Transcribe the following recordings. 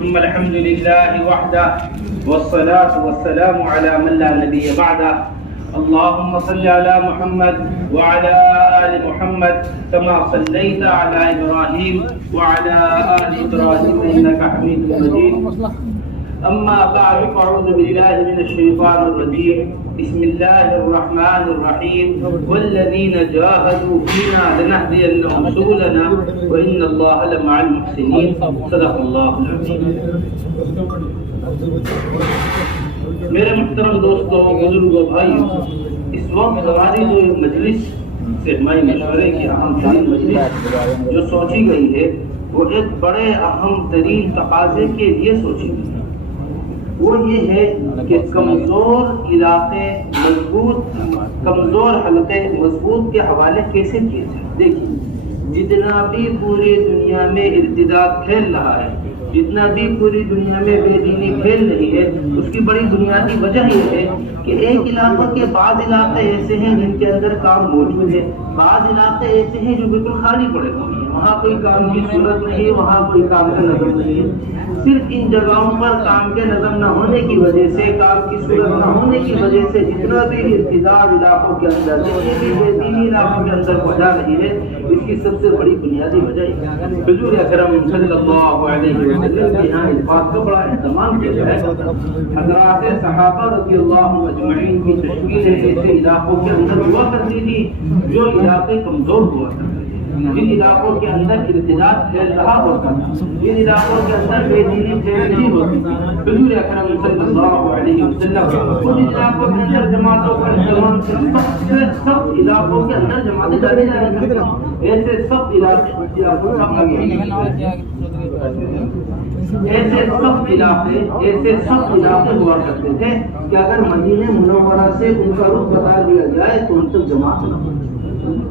ثم الحمد لله وحده والصلاة والسلام على من لا نبي بعده. اللهم صل على محمد وعلى آل محمد كما صليت على إبراهيم وعلى آل إبراهيم إنك حميد مجيد. أما بعد فأعوذ بالله من الشيطان الرجيم. بسم الله الرحمن الرحيم. والذين جاهدوا فينا لنهدينهم سبلنا وإن الله لمع المحسنين. صدق الله العظيم. میرے محترم دوستوں، بزرگوں، بھائیوں، اس وقت ہماری جو مجلس سہمائی مشورے کی اہم ترین مجلس جو سوچی گئی ہے وہ ایک بڑے اہم ترین تقاضے کے لیے سوچی گئی ہے. وہ یہ ہے کہ کمزور علاقے مضبوط، کمزور حلقے مضبوط کے حوالے کیسے کیے جائیں. دیکھیے، جتنا بھی پوری دنیا میں ارتداد پھیل رہا ہے، جتنا بھی پوری دنیا میں بے دینی پھیل رہی ہے، اس کی بڑی بنیادی وجہ یہ ہے کہ ایک علاقے کے بعض علاقے ایسے ہیں جن کے اندر کام موجود ہے، بعض علاقے ایسے ہیں جو بالکل خالی پڑے ہوئے ہیں، وہاں کوئی کام کی صورت نہیں ہے، وہاں کوئی کام کا نظم نہیں ہے. صرف ان جگہوں پر کام کے نظم نہ ہونے کی وجہ سے، کام کی صورت نہ ہونے کی وجہ سے جتنا بھی ارتداد علاقوں کے اندر، جتنی بھی بے دینی علاقوں کے اندر پہنچا رہی ہے، اس کی سب سے بڑی بنیادی وجہ ہے حضور اکرم صلی اللہ علیہ وسلم کے یہاں اس بات کا بڑا اہتمام کیا ہے. حضرات صحابہ رضی اللہ اجمعین کی تشکیل ایسے علاقوں کے اندر ہوا کرتی تھی جو علاقے کمزور ہوا کرتے تھے، جن علاقوں کے اندر ارتداد پھیل رہا ہوتا تھا، جن علاقوں کے اندر بے دینی پھیل نہیں ہوتی تھی. حضور اکرم صلی اللہ علیہ وسلم ان علاقوں کے اندر جماعتوں کا اہتمام سب علاقوں کے اندر جماعتیں ڈالی جاتی تھیں. ایسے سب علاقے ہوا کرتے تھے کہ اگر مدینہ منورہ سے ان کا رخ بتا دیا جائے تو ان تک جماعت نہ ہو.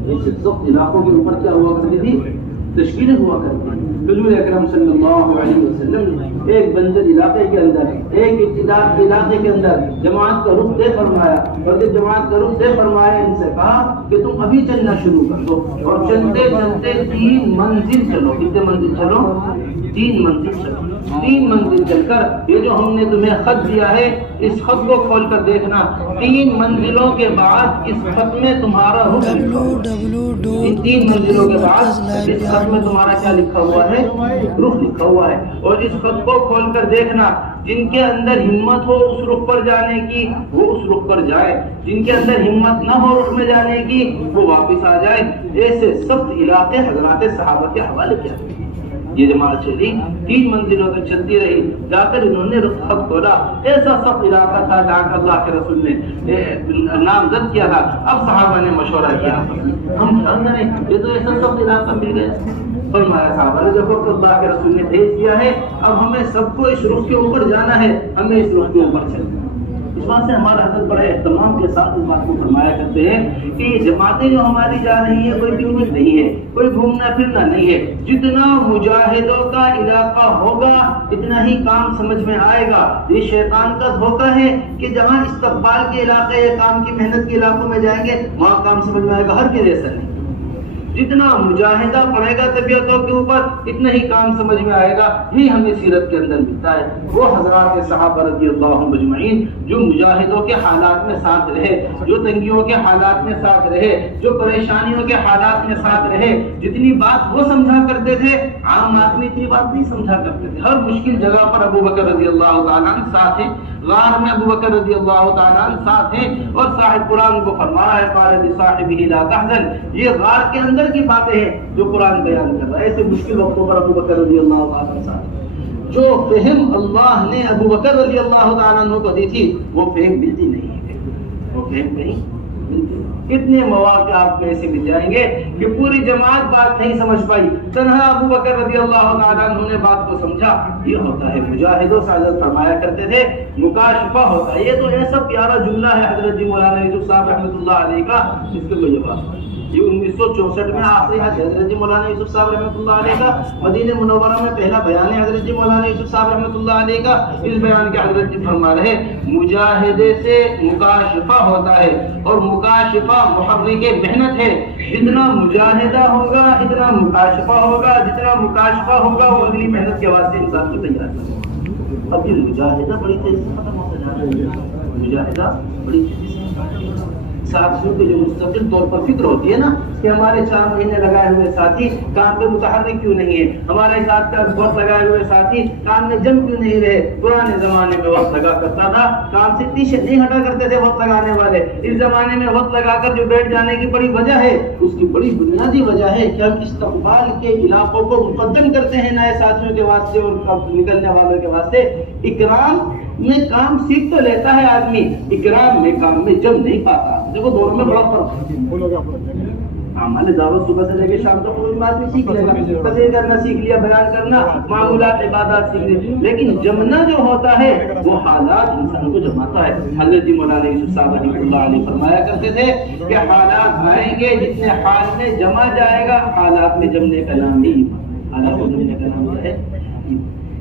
ایسے سب علاقوں کے اوپر کیا ہوا کرتی تھی؟ تشکیلیں ہوا کرتی تھی. حضور اکرم صلی اللہ علیہ وسلم نے ایک بنجر علاقے کے اندر، ایک ابتدائی علاقے کے اندر جماعت کا رخ طے فرمایا، اور جب جماعت کا رخ طے فرمایا ان سے کہا کہ تم ابھی چلنا شروع کر دو، اور چلتے چلتے 3 منزل چلو. کتنے منزل چلو؟ 3 منزل چلو. 3 منزل چل کر یہ جو ہم نے تمہیں خط دیا ہے اس خط کو کھول کر دیکھنا. 3 منزلوں کے بعد اس خط میں تمہارا رخ ان 3 منزلوں کے بعد اس خط میں تمہارا کیا لکھا ہوا ہے؟ رخ لکھا ہوا ہے. اور اس خط کو کھول کر دیکھنا، جن کے اندر ہمت ہو اس رخ پر جانے کی وہ اس رخ پر جائے، جن کے اندر ہمت نہ ہو رخ میں جانے کی وہ واپس آ جائے. ایسے سب علاقے حضرات صحابہ کے حوالے کیا. یہ جماعت چلی 3 منزلوں تک چلتی رہی. جا کر انہوں نے خط کھولا، ایسا سب علاقہ تھا جہاں اللہ کے رسول نے نامزد کیا تھا. اب صحابہ نے مشورہ کیا، ہم کریں یہ تو ایسا سب علاقہ مل گیا. فرمایا صحابہ نے دیکھو کہ اللہ کے رسول نے بھیج دیا ہے، اب ہمیں سب کو اس رخ کے اوپر جانا ہے، ہمیں اس رخ کے اوپر چلنا ہے. اس بات سے ہمارا حضرت بڑے اہتمام کے ساتھ اس بات کو فرمایا کرتے ہیں کہ یہ جماعتیں جو ہماری جا رہی ہیں کوئی پکنک نہیں ہے، کوئی گھومنا پھرنا نہیں ہے. جتنا مجاہدوں کا علاقہ ہوگا اتنا ہی کام سمجھ میں آئے گا. یہ شیطان کا دھوکہ ہے کہ جہاں استقبال کے علاقے یا کام کی محنت کے علاقوں میں جائیں گے وہاں کام سمجھ میں آئے گا. ہر چیز ایسا نہیں. جتنا مجاہدہ پڑے گا طبیعتوں کے اوپر اتنا ہی کام سمجھ میں آئے گا. یہ ہمیں سیرت کے اندر ملتا ہے. وہ حضرات صحابہ رضی اللہ عنہم اجمعین جو مجاہدوں کے حالات میں ساتھ رہے، جو تنگیوں کے حالات میں ساتھ رہے، جو پریشانیوں کے حالات میں ساتھ رہے، جتنی بات وہ سمجھا کرتے تھے عام آدمی اتنی بات نہیں سمجھا کرتے تھے. ہر مشکل جگہ پر ابو بکر رضی اللہ تعالیٰ عنہ ساتھ ہیں. غار میں ابو بکر رضی اللہ تعالیٰ عنہ ساتھ ہیں. اور صاحب قرآن کو فرمایا ہے قال لصاحبہ لا تحزن. یہ غار کے اندر کی باتیں ہیں جو قرآن بیان کر رہا ہے. ایسے مشکل وقتوں پر ابو بکر رضی اللہ تعالیٰ عنہ ساتھ. جو فہم اللہ نے ابو بکر رضی اللہ تعالیٰ عنہ کو دی تھی وہ فہم ملتی نہیں ہے. وہ فہم نہیں ملتی. کتنے مواقع آپ کو ایسے مل جائیں گے کہ پوری جماعت بات نہیں سمجھ پائی، تنہا ابو بکر رضی اللہ تعالیٰ عنہ نے بات کو سمجھا. یہ ہوتا ہے مجاہدوں سے حضرت فرمایا کرتے تھے مکاشفہ ہوتا ہے. یہ تو ایسا پیارا جملہ ہے حضرت جی مولانا یوسف صاحب رحمۃ اللہ علیہ کا، اس کے کوئی جواب نہیں. یہ 1964 میں آخری حج حضرت مولانا یوسف صاحب رحمۃ اللہ علیہ کا، مدینہ منورہ میں پہلا بیان ہے حضرت مولانا یوسف صاحب رحمۃ اللہ علیہ کا۔ اس بیان کے حضرت جی فرما رہے مجاہدے سے مکاشفہ ہوتا ہے، اور مکاشفہ محرک محنت ہے۔ جتنا مجاہدہ ہوگا اتنا مکاشفہ ہوگا، جتنا مکاشفہ ہوگا وہ اگلی محنت کے واسطے انسان کو تیار کرے۔ اب یہ مجاہدہ بڑی تیزی سے ختم ہوتا جا رہا ہے، مجاہدہ بڑی تیزی سے ساتھیوں کو جو مستقل طور پر فکر ہوتی ہے نا کہ ہمارے 4 مہینے لگائے ہوئے ساتھی کام پہ متحرک کیوں نہیں ہے، ہمارے ساتھ کا وقت لگائے ہوئے ساتھی کام میں جم کیوں نہیں رہے۔ پرانے زمانے میں وقت لگا کرتا تھا، کام سے پیچھے نہیں ہٹا کرتے تھے وقت لگانے والے۔ اس زمانے میں وقت لگا کر جو بیٹھ جانے کی بڑی وجہ ہے، اس کی بڑی بنیادی وجہ ہے کہ ہم استقبال کے علاقوں کو مقدم کرتے ہیں نئے ساتھیوں کے واسطے اور نکلنے والوں کے واسطے۔ اکرام میں کام سیکھ تو لیتا ہے آدمی، اکرام میں کام میں جم نہیں پاتا۔ دیکھو دونوں میں بڑا فرق ہے۔ ہمارے دعوت صبح سے لے کے شام تک کوئی بات نہیں سیکھ لے گا، تقریر کرنا سیکھ لیا، بیان کرنا، معمولات عبادات سیکھ لیا، لیکن جمنا جو ہوتا ہے وہ حالات انسان کو جماتا ہے۔ حضرت مولانا یوسف صاحب رحمۃ اللہ علیہ فرمایا کرتے تھے کہ حالات آئیں گے، جتنے حال میں جمع جائے گا، حالات میں جمنے کا نام نہیں، حالات میں جمنے کا نام کیا ہے۔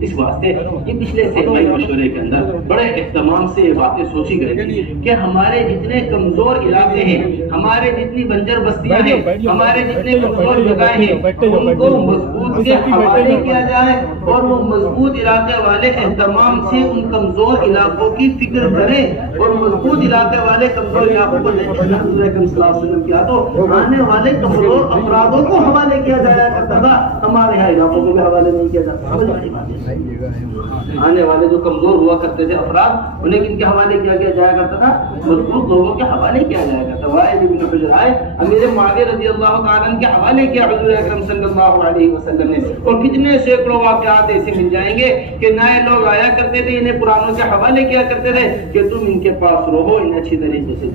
اس واسطے یہ پچھلے سیمائی مشورے کے اندر بڑے اہتمام سے یہ باتیں سوچی گئی کہ ہمارے جتنے کمزور علاقے ہیں، ہمارے جتنی بنجر بستیاں ہیں، ہمارے جتنے کمزور جگہیں ہیں، ان کو مضبوط کے حوالے کیا جائے، اور وہ مضبوط علاقے والے اہتمام سے ان کمزور علاقوں کی فکر کریں، اور مضبوط علاقے والے کمزور علاقوں کو حضور اکرم صلی اللہ علیہ وسلم کیا تو آنے والے کمزور افرادوں کو حوالے کیا جایا کرتا تھا، ہمارے یہاں علاقوں کو بھی حوالے نہیں کیا جاتا۔ آنے والے جو کمزور ہوا کرتے تھے افراد، انہیں کن کے حوالے کیا جایا کرتا تھا؟ مضبوط لوگوں کے حوالے کیا جایا کرتا۔ وائل بن حجر آئے، امیر معاویہ رضی اللہ تعالیٰ عنہ کے حوالے کیا حضور اکرم صلی اللہ علیہ وسلم نے، اور کتنے سینکڑوں واقعات ایسے مل جائیں گے کہ نئے لوگ آیا کرتے تھے، انہیں پرانوں کے حوالے کیا کرتے تھے کہ تم ان کے پاس رہو، انہیں اچھی طریقے سے۔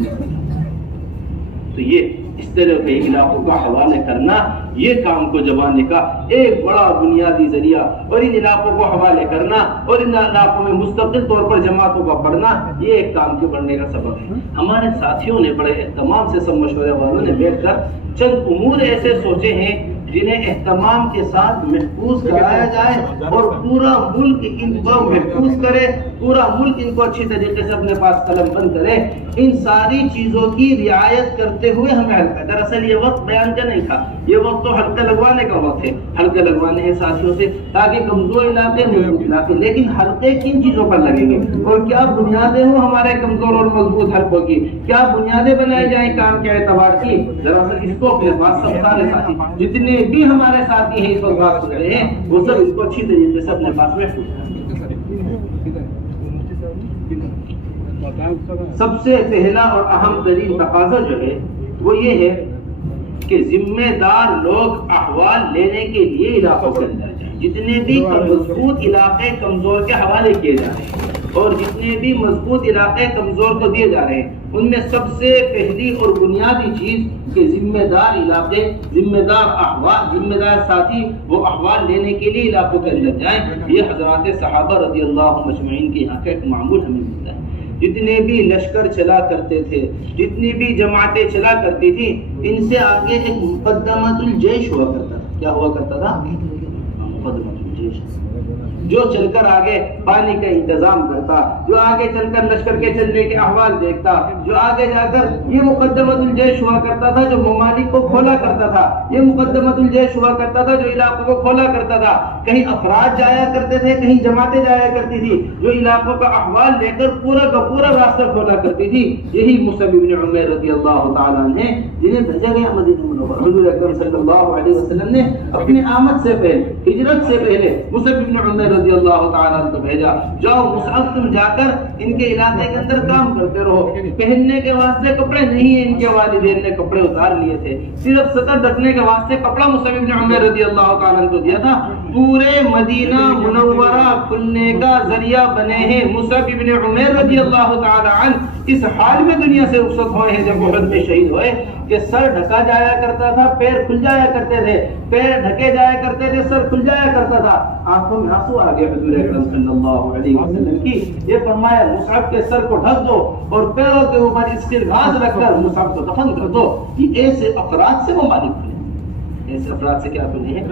تو یہ اس طرح کے علاقوں کا حوالے کرنا، یہ کام کو جمانے کا ایک بڑا بنیادی ذریعہ، اور ان علاقوں کو حوالے کرنا اور ان علاقوں میں مستقل طور پر جماعتوں کا بڑھنا، یہ ایک کام کے بڑھنے کا سبب ہے۔ ہمارے ساتھیوں نے بڑے اہتمام سے، سب مشورے والوں نے بیٹھ کر چند امور ایسے سوچے ہیں جنہیں اہتمام کے ساتھ محفوظ کرایا جائے، اور پورا ملک ان کو محفوظ کرے، پورا ملک ان کو اچھی طریقے سے اپنے پاس قلم بند کرے۔ ان ساری چیزوں کی رعایت کرتے ہوئے ہمیں حلقہ، دراصل یہ وقت بیان کا نہیں تھا، یہ وقت تو حلقہ لگوانے کا وقت ہے، حلقے لگوانے ہیں ساتھیوں سے تاکہ کمزور علاقے مضبوط علاقے، لیکن حلقے کن چیزوں پر لگیں گے اور کیا بنیادیں ہوں ہمارے کمزور اور مضبوط حلقوں کی، کیا بنیادیں بنائی جائیں کام کے اعتبار کی، دراصل اس کو اپنے پاس سب سارے ساتھی جتنے بھی ہمارے ساتھی ہیں اس وقت بات سن رہے ہیں، وہ سب اس کو اچھی طریقے سے اپنے پاس محفوظ کریں۔ سب سے پہلا اور اہم ترین تقاضا جو ہے وہ یہ ہے کہ ذمہ دار لوگ احوال لینے کے لیے علاقوں کے اندر جائیں۔ جتنے بھی مضبوط علاقے کمزور کے حوالے کیے جا رہے ہیں، اور جتنے بھی مضبوط علاقے کمزور کو دیے جا رہے ہیں، ان میں سب سے پہلی اور بنیادی چیز کہ ذمہ دار علاقے، ذمہ دار احوال، ذمہ دار ساتھی وہ احوال لینے کے لیے علاقوں کے اندر جائیں۔ یہ حضرات صحابہ رضی اللہ مجمعین کے یہاں کا ایک معمول ہمیں ملتا ہے۔ جتنے بھی لشکر چلا کرتے تھے، جتنی بھی جماعتیں چلا کرتی تھی، ان سے آگے ایک مقدمۃ الجیش ہوا کرتا تھا۔ کیا ہوا کرتا تھا؟ مقدمۃ الجیش، جو چل کر آگے پانی کا انتظام کرتا، جو آگے چل کر لشکر کے چلنے کے احوال دیکھتا، جو آگے جا کر یہ مقدمۃ الجیش ہوا کرتا تھا جو ممالک کو کھولا کرتا تھا، یہ مقدمۃ الجیش ہوا کرتا تھا جو علاقوں کو کھولا کرتا تھا۔ کہیں افراد جایا کرتے تھے، کہیں جماعتیں جایا کرتی تھی، جو علاقوں کا احوال لے کر پورا کا پورا راستہ کھولا کرتی تھی۔ یہی مصعب بن عمیر رضی اللہ تعالیٰ عنہ جنہیں بھیجا گیا مدینہ منورہ، حضور اکرم صلی اللہ علیہ وسلم نے اپنی آمد سے پہلے، ہجرت سے پہلے مصعب بن عمیر رضی اللہ تعالیٰ عنہ کو بھیجا، جاؤ مصعب تم جا کر ان کے علاقے کے اندر کام کرتے رہو۔ پہننے کے واسطے کپڑے نہیں ہیں، ان کے والدین نے کپڑے اتار لیے تھے، صرف سطر ڈھکنے کے واسطے کپڑا مصعب بن عمیر رضی اللہ تعالیٰ عنہ کو دیا تھا۔ پورے مدینہ منورہ کھلنے کا ذریعہ بنے ہیں۔ مصعب بن عمیر رضی اللہ تعالی عنہ اس حال میں دنیا سے رخصت ہوئے ہیں جب احد میں شہید ہوئے کہ سر ڈھکا جایا کرتا تھا، پیر کھل جایا کرتے تھے، پیر ڈھکے جایا کرتے تھے، سر کھل جایا کرتا تھا، آنکھوں میں آنسو آ گئے حضور اکرم صلی اللہ علیہ وسلم کی۔ یہ فرمایا مصعب کے سر کو ڈھک دو اور پیروں کے اوپر اس کے گھاس رکھ کر مصعب کو دفن کر دو۔ یہ ایسے افراد سے ممالک کھلے، ایسے افراد سے کیا کھلے ہیں؟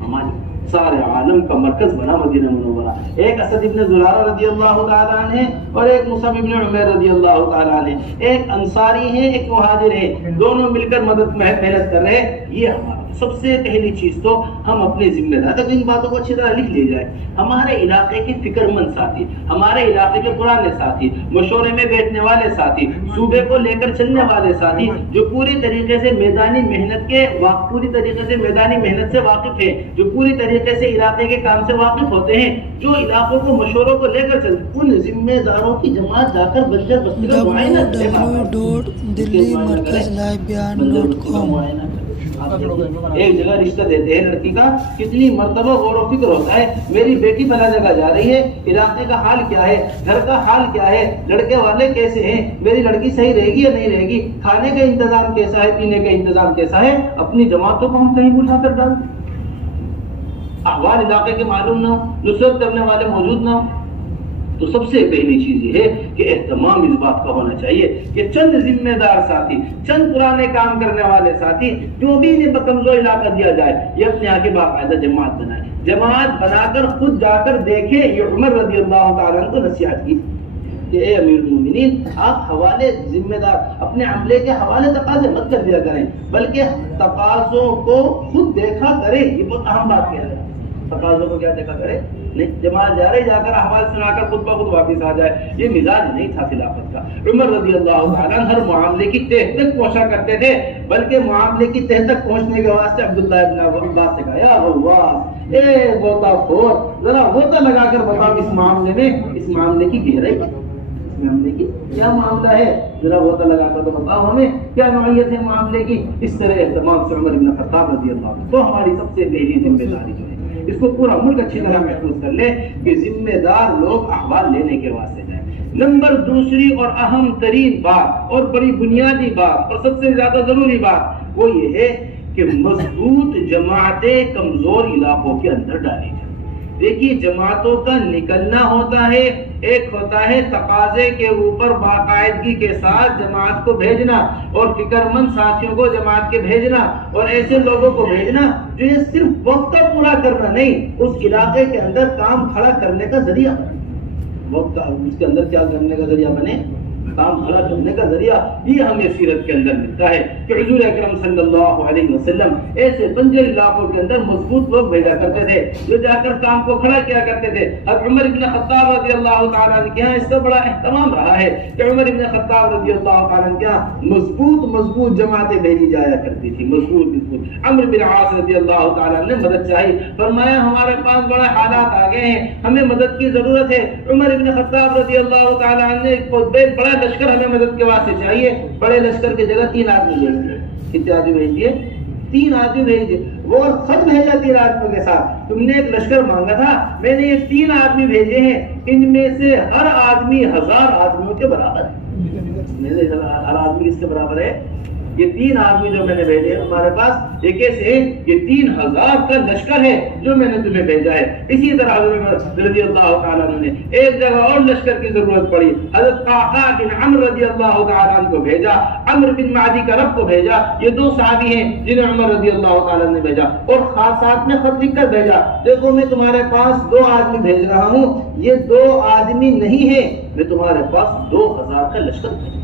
ممالک۔ سارے عالم کا مرکز بنا مدینہ منورہ۔ ایک اسد ابن زرارہ رضی اللہ تعالیٰ عنہ ہے اور ایک مصعب ابن عمیر رضی اللہ تعالیٰ عنہ، ایک انصاری ہے ایک مہاجر ہے، دونوں مل کر مدد محنت کر رہے ہیں۔ یہ ہمارا سب سے پہلی چیز تو ہم اپنے ذمہ دار تک ان باتوں کو اچھی طرح لکھ لے جائیں۔ ہمارے علاقے کے فکر مند ساتھی، ہمارے علاقے کے پرانے ساتھی، مشورے میں بیٹھنے والے ساتھی، صوبے کو لے کر چلنے والے ساتھی جو پوری طریقے سے میدانی محنت سے واقف ہیں، جو پوری طریقے سے علاقے کے کام سے واقف ہوتے ہیں، جو علاقوں کو مشوروں کو لے کر چلتے، ان ذمہ داروں کی جماعت جا کر بنجر بستی کا معائنہ ایک جگہ رشتہ دیتے ہیں لڑکی کا، کتنی مرتبہ غور و فکر ہوتا ہے، میری بیٹی بلا جگہ جا رہی ہے، علاقے کا حال کیا ہے، گھر کا حال کیا ہے، لڑکے والے کیسے ہیں، میری لڑکی صحیح رہے گی یا نہیں رہے گی، کھانے کا انتظام کیسا ہے، پینے کا انتظام کیسا ہے۔ اپنی جماعتوں کو ہم کہیں اٹھا کر ڈال دیں، احوال علاقے کے معلوم نہ ہو، نصرت کرنے والے موجود نہ ہو۔ تو سب سے پہلی چیز یہ ہے کہ اہتمام اس بات کا ہونا چاہیے کہ چند ذمہ دار ساتھی، چند پرانے کام کرنے والے ساتھی جو بھی انہیں کمزور علاقہ دیا جائے، یہ اپنے یہاں کے باقاعدہ جماعت بنائے، جماعت بنا کر خود جا کر دیکھے۔ یہ عمر رضی اللہ تعالیٰ عنہ کو نصیحت کی کہ اے امیر المومنین، آپ حوالے ذمہ دار اپنے عملے کے حوالے تقاضے مت کر دیا کریں، بلکہ تقاضوں کو خود دیکھا کریں۔ یہ بہت اہم بات کہہ رہے ہیں، تقاضوں کو کیا دیکھا کرے؟ نہیں، جماعت جا رہے، جا کر احوال سنا کر خود بخود واپس آ جائے، یہ مزاج نہیں تھا خلافت کا۔ عمر رضی اللہ تعالیٰ ہر معاملے کی تہ تک پہنچا کرتے تھے، بلکہ معاملے کی تہ تک پہنچنے کے واسطے عبداللہ ابن عباس سے کہا، یا غواص، اے غوطہ خور، ذرا غوطہ لگا کر بتاؤ اس معاملے میں، اس معاملے کی گہرائی، اس معاملے کی کیا معاملہ ہے، ذرا غوطہ لگا کر تو بتاؤ ہمیں کیا نوعیت ہے معاملے کی۔ اس طرح اہتمام سے عمر بن خطاب رضی اللہ عنہ تو ہماری سب سے پہلی ذمہ داری جو ہے، اس کو پورا ملک اچھی طرح محفوظ کر لے کہ ذمہ دار لوگ احوال لینے کے واسطے جائیں۔ نمبر دوسری اور اہم ترین بات اور بڑی بنیادی بات اور سب سے زیادہ ضروری بات وہ یہ ہے کہ مضبوط جماعتیں کمزور علاقوں کے اندر ڈالی جائیں۔ دیکھیے، جماعتوں کا نکلنا ہوتا ہے، ایک ہوتا ہے تقاضے کے اوپر باقاعدگی کے ساتھ جماعت کو بھیجنا اور فکر مند ساتھیوں کو جماعت کے بھیجنا اور ایسے لوگوں کو بھیجنا جو یہ صرف وقت کا پورا کرنا نہیں، اس علاقے کے اندر کام کھڑا کرنے کا ذریعہ بنے، وقت کا اس کے اندر کیا کرنے کا ذریعہ بنے، کام کھڑا کرنے کا ذریعہ۔ یہ ہمیں سیرت کے اندر ملتا ہے کہ حضور اکرم صلی اللہ علیہ وسلم ایسے بنجر علاقوں کے اندر مضبوط لوگ بھیجا کرتے تھے جو جا کر کام کو کھڑا کیا کرتے تھے۔ اب عمر بن خطاب رضی اللہ تعالیٰ عنہ کے یہاں اس کا بڑا اہتمام رہا ہے کہ عمر بن خطاب رضی اللہ تعالیٰ عنہ کے یہاں مضبوط جماعتیں بھیجی جایا کرتی تھی، مضبوط۔ عمرو بن عاص رضی اللہ تعالیٰ عنہ نے مدد چاہی، فرمایا ہمارے پاس بڑے حالات آ گئے ہیں، ہمیں مدد کی ضرورت ہے۔ عمر بن خطاب رضی اللہ تعالیٰ عنہ نے بڑا لشکر ہمیں مدد کے واسطے چاہیے، بڑے لشکر کی جگہ 3 آدمی بھیج دیے۔ کتنے آدمی بھیج دیے؟ 3 آدمی بھیج دیے۔ وہ خط بھیجا 3 آدمیوں کے ساتھ، تم نے ایک لشکر مانگا تھا، میں نے یہ 3 آدمی بھیجے ہیں، ان میں سے ہر آدمی 1000 آدمیوں کے برابر ہے۔ ہر آدمی کس کے برابر ہے؟ یہ 3 آدمی جو میں نے بھیجے ہیں ہمارے پاس، یہ کیسے ہیں؟ یہ 3000 کا لشکر ہے جو میں نے تمہیں بھیجا ہے۔ اسی طرح حضرت رضی اللہ تعالیٰ عنہ نے ایک جگہ اور لشکر کی ضرورت پڑی، حضرت قعقاع بن عمرو رضی اللہ تعالیٰ عنہ کو بھیجا، عمرو بن معدی کا رب کو بھیجا۔ یہ 2 صحابی ہیں جنہیں عمر رضی اللہ تعالیٰ عنہ نے بھیجا اور خاص ساتھ میں خط لکھ کر بھیجا، دیکھو میں تمہارے پاس 2 آدمی بھیج رہا ہوں، یہ 2 آدمی نہیں ہیں، میں تمہارے پاس 2000 کا لشکر بھیج رہا ہوں۔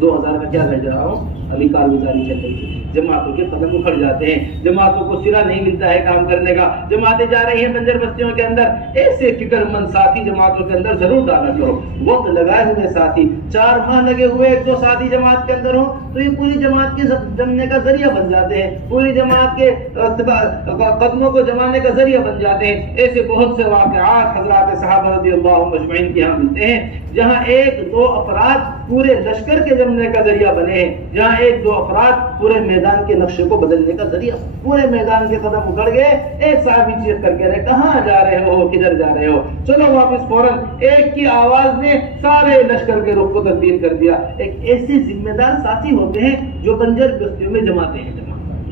2000 کا کیا بھیج رہا ہوں؟ ابھی کارگزاری چل رہی ہے، جماعتوں کے قدم اکھڑ جاتے ہیں، جماعتوں کو سرا نہیں ملتا ہے کام کرنے کا، جماعتیں جا رہی ہیں بنجر بستیوں کے اندر۔ ایسے فکر مند ساتھی جماعتوں کے اندر ضرور ڈالا کرو، وقت لگائے ہوئے ساتھی، 4 ماہ لگے ہوئے 1-2 ساتھی جماعت کے اندر ہوں تو یہ پوری جماعت کے جمنے کا ذریعہ بن جاتے ہیں، پوری جماعت کے قدموں کو جمانے کا ذریعہ بن جاتے ہیں۔ ایسے بہت سے واقعات حضرات صحابہ رضی اللہ مجمعین کے یہاں ملتے ہیں جہاں 1-2 افراد پورے لشکر کے جمنے کا ذریعہ بنے ہیں، جہاں 1-2 افراد پورے میدان میدان کے نقشے کو بدلنے کا ذریعہ. پورے میدان کے قدم اکھڑ گئے. ایک صحابی چیخ کر کے رہے کہاں جا رہے ہو, کدھر جا رہے ہو, چلو واپس. فوراً ایک کی آواز نے سارے لشکر کے رخ کو تبدیل کر دیا. ایک ایسے ذمہ دار ساتھی ہوتے ہیں جو بنجر بستیوں میں جماتے ہیں.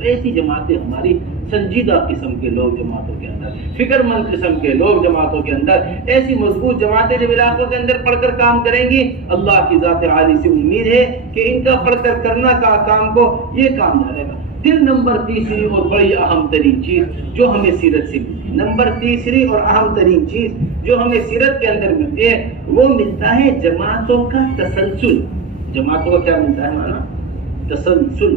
ایسی جماعتیں ہماری سنجیدہ قسم کے لوگ جماعتوں کے اندر, فکر مند قسم کے لوگ جماعتوں کے اندر, ایسی مضبوط جماعتیں جب علاقوں کے اندر پڑھ کر کام کریں گی, اللہ کی ذات عالی سے امید ہے کہ ان کا پڑھ کر کرنا کا کام کو یہ کام جائے گا. پھر نمبر تیسری اور بڑی اہم ترین چیز جو ہمیں سیرت سے ملتی ہے, نمبر تیسری اور اہم ترین چیز جو ہمیں سیرت کے اندر ملتی ہے, وہ ملتا ہے جماعتوں کا تسلسل. جماعتوں کا کیا ملتا ہے مانا؟ تسلسل.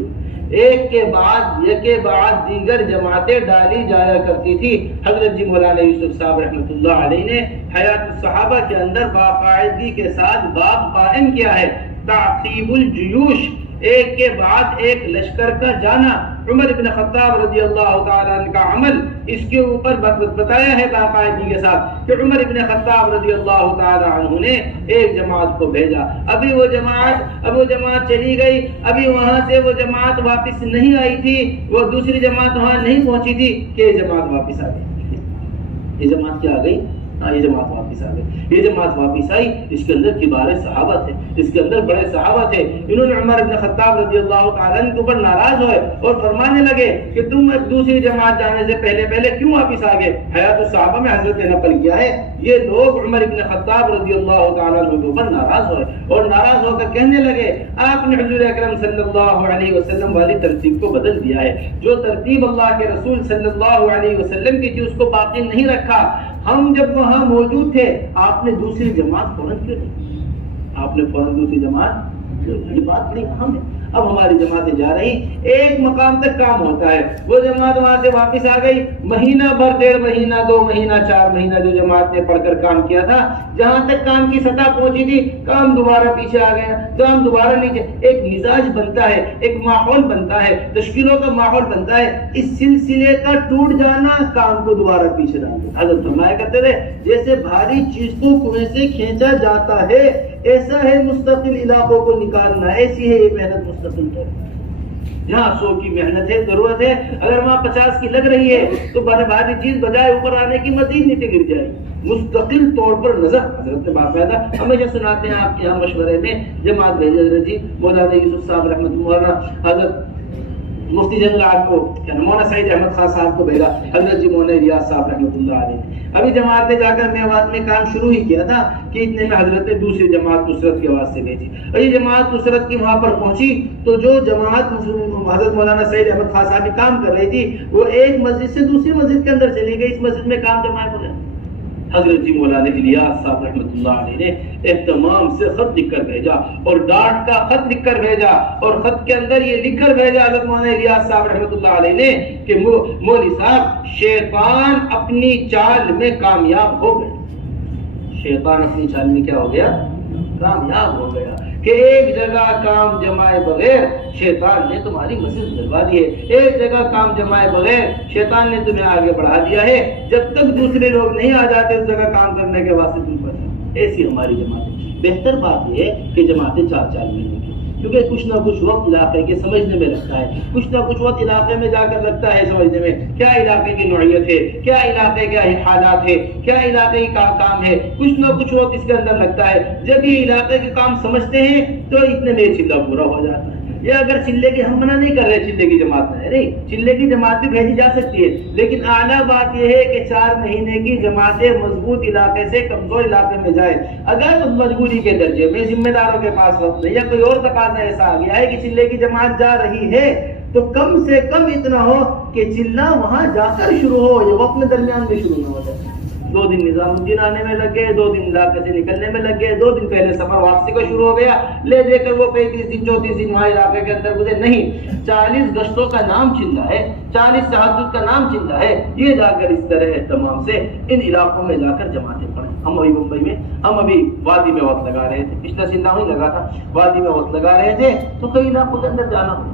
ایک کے بعد دیگر جماعتیں ڈالی جایا کرتی تھی. حضرت جی مولانا یوسف صاحب رحمۃ اللہ علیہ نے حیات الصحابہ کے اندر باقاعدگی کے ساتھ باب قائم کیا ہے, تعقیب الجیوش, ایک کے بعد ایک لشکر کا جانا. عمر بن خطاب رضی اللہ تعالیٰ عنہ کا عمل اس کے اوپر بتایا ہے باقاعدگی کے ساتھ کہ عمر بن خطاب رضی اللہ تعالیٰ عنہ نے ایک جماعت کو بھیجا. ابھی وہ جماعت چلی گئی, ابھی وہاں سے وہ جماعت واپس نہیں آئی تھی, وہ دوسری جماعت وہاں نہیں پہنچی تھی کہ یہ جماعت واپس آ گئی. یہ جماعت کیا آ گئی؟ یہ جماعت واپس آ گئی. یہ جماعت واپس آئی, اس کے اندر کبار صحابہ تھے, اس کے اندر بڑے صحابہ تھے. انہوں نے عمر بن خطاب رضی اللہ تعالیٰ عنہ کے اوپر ناراض ہوئے اور فرمانے لگے کہ تم دوسری جماعت جانے سے پہلے کیوں واپس آ گئے؟ حیات الصحابہ میں حضرت نے نقل کیا ہے, یہ لوگ عمر بن خطاب رضی اللہ تعالیٰ عنہ کے اوپر ناراض ہوئے اور ناراض ہو کر کہنے لگے آپ نے حضور اکرم صلی اللہ علیہ وسلم والی ترتیب کو بدل دیا ہے. جو ترتیب اللہ کے رسول صلی اللہ علیہ وسلم کی تھی اس کو باقی نہیں رکھا. ہم جب وہاں موجود تھے آپ نے دوسری جماعت فوراً کیوں نہیں؟ آپ نے فوراً دوسری جماعت, یہ بات بڑی اہم ہے. اب ہماری جماعتیں جا رہی, ایک مقام تک کام ہوتا ہے, وہ جماعت وہاں سے واپس آ گئی, مہینہ بھر, 1.5 مہینہ, 2 مہینہ, 4 مہینہ جو جماعت نے پڑھ کر کام کیا تھا, جہاں تک کام کی سطح پہنچی تھی, کام دوبارہ پیچھے آ گیا, کام دوبارہ نیچے. ایک مزاج بنتا ہے, ایک ماحول بنتا ہے, تشکیلوں کا ماحول بنتا ہے. اس سلسلے کا ٹوٹ جانا کام کو دوبارہ پیچھے ڈال دیتا. حضرت فرمایا کرتے تھے جیسے بھاری چیز کو کنویں سے کھینچا جاتا ہے, ایسا ہے مستقل علاقوں کو نکالنا, ایسی ہے یہ محنت مستقل ہے. جہاں 100 کی محنت ہے, ضرورت ہے, اگر وہاں 50 کی لگ رہی ہے تو بھاری چیز بجائے اوپر آنے کی مزید نیچے گر جائے. مستقل طور پر نظر. حضرت باقاعدہ ہمیشہ سناتے ہیں آپ کے یہاں مشورے میں جماعت بھیجے حضرت جی مولانا یوسف صاحب رحمۃ اللہ, حضرت مفتی جنرل آپ کو مولانا سعید احمد خان صاحب کو بھیجا, حضرت جی مولانا ریاض صاحب رحمۃ اللہ علیہ. ابھی جماعت نے جا کر میوات میں کام شروع ہی کیا تھا کہ اتنے میں حضرت نے دوسری جماعت نصرت کی آواز سے بھیجی. اور یہ جماعت نصرت کی وہاں پر پہنچی تو جو جماعت حضرت مولانا سعید احمد خان صاحب کی کام کر رہی تھی وہ ایک مسجد سے دوسری مسجد کے اندر چلی گئی. اس مسجد میں کام جماعت ہو گیا. حضرت جی مولانا الیاس صاحب رحمۃ اللہ علیہ نے اہتمام سے خط لکھ کر بھیجا اور ڈانٹ کا خط لکھ کر بھیجا, اور خط کے اندر یہ لکھ کر بھیجا حضرت مولانا الیاس صاحب رحمۃ اللہ علیہ نے کہ مولوی صاحب شیطان اپنی چال میں کامیاب ہو گیا. شیطان اپنی چال میں کیا ہو گیا؟ کامیاب ہو گیا کہ ایک جگہ کام جمائے بغیر شیطان نے تمہاری مسجد جلوا دی ہے. ایک جگہ کام جمائے بغیر شیطان نے تمہیں آگے بڑھا دیا ہے. جب تک دوسرے لوگ نہیں آ جاتے اس جگہ کام کرنے کے واسطے تم پر. ایسی ہماری جماعتیں. بہتر بات یہ ہے کہ جماعتیں 4-4 مہینے کی, کیونکہ کچھ نہ کچھ وقت علاقے کے سمجھنے میں لگتا ہے, کچھ نہ کچھ وقت علاقے میں جا کر لگتا ہے سمجھنے میں کیا علاقے کی نوعیت ہے, کیا علاقے کے حالات ہے, کیا علاقے کا کام ہے. کچھ نہ کچھ وقت اس کے اندر لگتا ہے. جب یہ علاقے کے کام سمجھتے ہیں تو اتنے میں چلہ پورا ہو جاتا ہے. یا اگر چلے کی, ہم منع نہیں کر رہے چلے کی جماعت میں, نہیں, چلے کی جماعت بھی بھیجی جا سکتی ہے, لیکن اعلیٰ بات یہ ہے کہ 4 مہینے کی جماعتیں مضبوط علاقے سے کمزور علاقے میں جائے. اگر مجبوری کے درجے میں ذمہ داروں کے پاس وقت نہیں یا کوئی اور تقاضا ایسا آ گیا ہے کہ چلے کی جماعت جا رہی ہے تو کم سے کم اتنا ہو کہ چلہ وہاں جا کر شروع ہو, یہ وقت میں درمیان میں شروع نہ ہو جائے. 2 دن نظام الدین آنے میں لگ گئے, 2 دن علاقے سے نکلنے میں لگ گئے, 2 دن پہلے سفر واپسی کا شروع ہو گیا, لے دے کر وہ 35 دن 34 دن وہاں علاقے کے اندر گزرے. نہیں, 40 گشتوں کا نام چلتا ہے, 40 تحجد کا نام چلتا ہے. یہ جا کر اس طرح اہتمام سے ان علاقوں میں جا کر جماعتیں پڑھیں. ہم ابھی ممبئی میں, ہم ابھی وادی میں وقت لگا رہے تھے, پچھلا سندھ میں لگا تھا, وادی میں وقت لگا رہے تھے تو کئی علاقوں کے اندر جانا ہوا.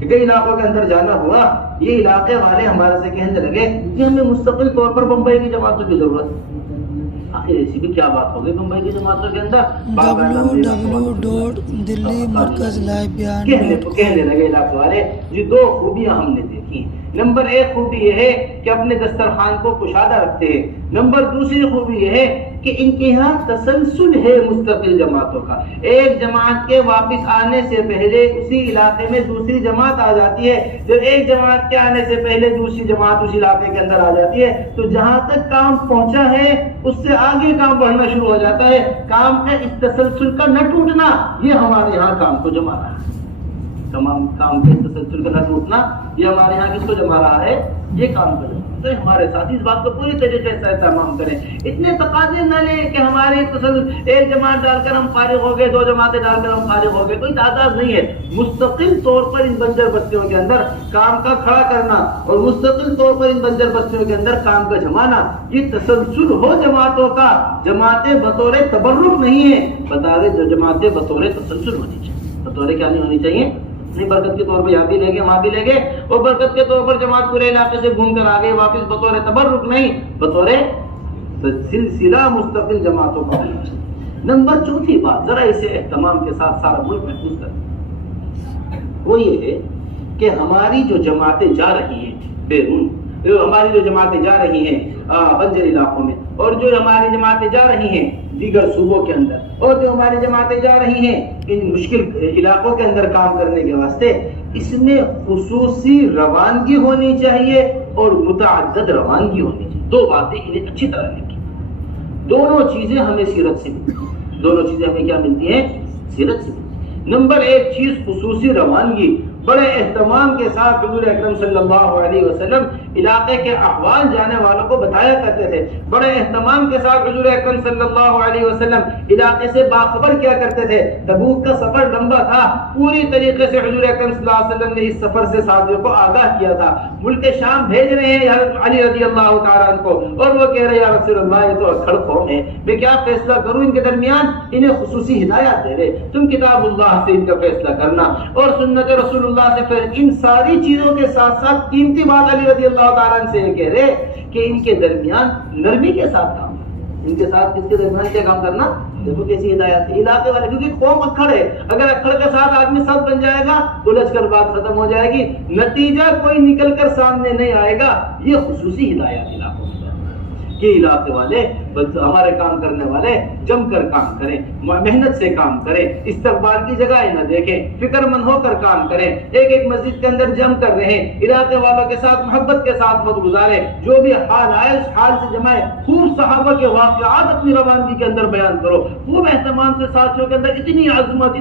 کئی علاقوں کے اندر جانا ہوا. یہ علاقے والے ہمارے سے کہنے لگے کہ ہمیں مستقل طور پر بمبئی کی جماعتوں کی ضرورت ہے. ایسی بھی کیا بات ہوگی ممبئی کی جماعتوں کے اندر www.delhimarkazlive.com کہنے لگے علاقے والے جی دو خوبیاں ہم نے دیکھی. نمبر ایک خوبی یہ ہے کہ اپنے دسترخوان کو کشادہ رکھتے ہیں. نمبر دوسری خوبی یہ ہے کہ ان کے یہاں تسلسل ہے مستقل جماعتوں کا. ایک جماعت کے واپس آنے سے پہلے اسی علاقے میں دوسری جماعت آ جاتی ہے. جب ایک جماعت کے آنے سے پہلے دوسری جماعت اس علاقے کے اندر آ جاتی ہے تو جہاں تک کام پہنچا ہے اس سے آگے کام بڑھنا شروع ہو جاتا ہے. کام کا اس تسلسل کا نہ ٹوٹنا یہ ہمارے یہاں کام کو جما رہا ہے. تمام کام کے تسلسل کا نہ ٹوٹنا یہ ہمارے یہاں کس کو جما رہا ہے؟ یہ کام کو جما. تو ہمارے ساتھی اس بات کو پوری طریقے سے اہتمام کریں. اتنے تقاضے نہ لیں کہ ہمارے ایک جماعت ڈال کر ہم فارغ ہو گئے, دو جماعتیں ڈال کر ہم فارغ ہو گئے. کوئی تعداد نہیں ہے. مستقل طور پر ان بنجر بستیوں کے اندر کام کا کھڑا کرنا اور مستقل طور پر ان بنجر بستیوں کے اندر کام کا جمانا, یہ تسلسل ہو جماعتوں کا. جماعتیں بطور تبرک نہیں ہے, جماعتیں بطور تسلسل ہونی چاہیے. بطور کیا نہیں ہونی چاہیے؟ نہیں برکت کے طور پر یہاں بھی لے گئے وہاں بھی لے گئے, اور برکت کے طور پر جماعت پورے علاقے سے گھوم کر آگے واپس بطور تبرک نہیں, بطور سلسلہ مستقل جماعتوں کا ہونا چاہیے. نمبر چوتھی بات, ذرا اسے اہتمام کے ساتھ سارا ملک محفوظ کریں, وہ یہ ہے کہ ہماری جو جماعتیں جا رہی ہیں بیرون, ہماری جو جماعتیں جا رہی ہیں بنجر علاقوں میں, اور جو ہماری جماعتیں جا رہی ہیں دیگر صوبوں کے اندر, اور جو ہماری جماعتیں جا رہی ہیں ان مشکل علاقوں کے اندر کام کرنے کے واسطے, اس میں خصوصی روانگی ہونی چاہیے اور متعدد روانگی ہونی چاہیے. دو باتیں انہیں اچھی طرح لکھی. دونوں چیزیں ہمیں سیرت سے ملتی ہیں. دونوں چیزیں ہمیں کیا ملتی ہیں؟ سیرت سے ملتی ہیں. نمبر ایک چیز خصوصی روانگی. بڑے اہتمام کے ساتھ حضور اکرم صلی اللہ علیہ وسلم علاقے کے احوال جانے والوں کو بتایا کرتے تھے. بڑے اہتمام کے ساتھ حضور اکرم صلی اللہ علیہ وسلم علاقے سے باخبر کیا کرتے تھے. تبوک کا سفر لمبا تھا, پوری طریقے سے حضور اکرم صلی اللہ علیہ وسلم نے اس سفر سے ساتھیوں کو آگاہ کیا تھا. ملک شام بھیج رہے ہیں علی رضی اللہ تعالیٰ عنہ کو, اور وہ کہہ رہے ہیں یا رسول اللہ یہ تو اکھڑ قوم ہے, میں کیا فیصلہ کروں ان کے درمیان؟ انہیں خصوصی ہدایات دے رہے, تم کتاب اللہ سے ان کا فیصلہ کرنا اور سنت رسول اللہ سے. پھر ان ساری چیزوں کے ساتھ ساتھ قیمتی بات علی رضی اللہ تعالیٰ عنہ سے یہ کہہ رہے کہ ان کے درمیان نرمی کے ساتھ کام کرنا. ان کے ساتھ کس کے درمیان کیا کام کرنا؟ دیکھو کیسی ہدایت ہے علاقے والے, کیونکہ قوم اکھڑ ہے. اگر اکھڑ کے ساتھ آدمی سب بن جائے گا الجھ کر بات ختم ہو جائے گی, نتیجہ کوئی نکل کر سامنے نہیں آئے گا. یہ خصوصی ہدایت علاقوں میں کہ علاقے والے ہمارے کام کرنے والے جم کر کام کریں, محنت سے کام کریں, استقبال کی جگہیں نہ دیکھیں, فکر مند ہو کر کام کریں, ایک ایک مسجد کے اندر جم کر رہیں, علاقے والوں کے ساتھ محبت کے ساتھ وقت گزاریں, جو بھی حال آئے اس حال سے جمائیں. خوب صحابہ کے واقعات اپنی روانگی کے اندر بیان کرو, خوب اہتمام سے ساتھیوں کے اندر اتنی عظمت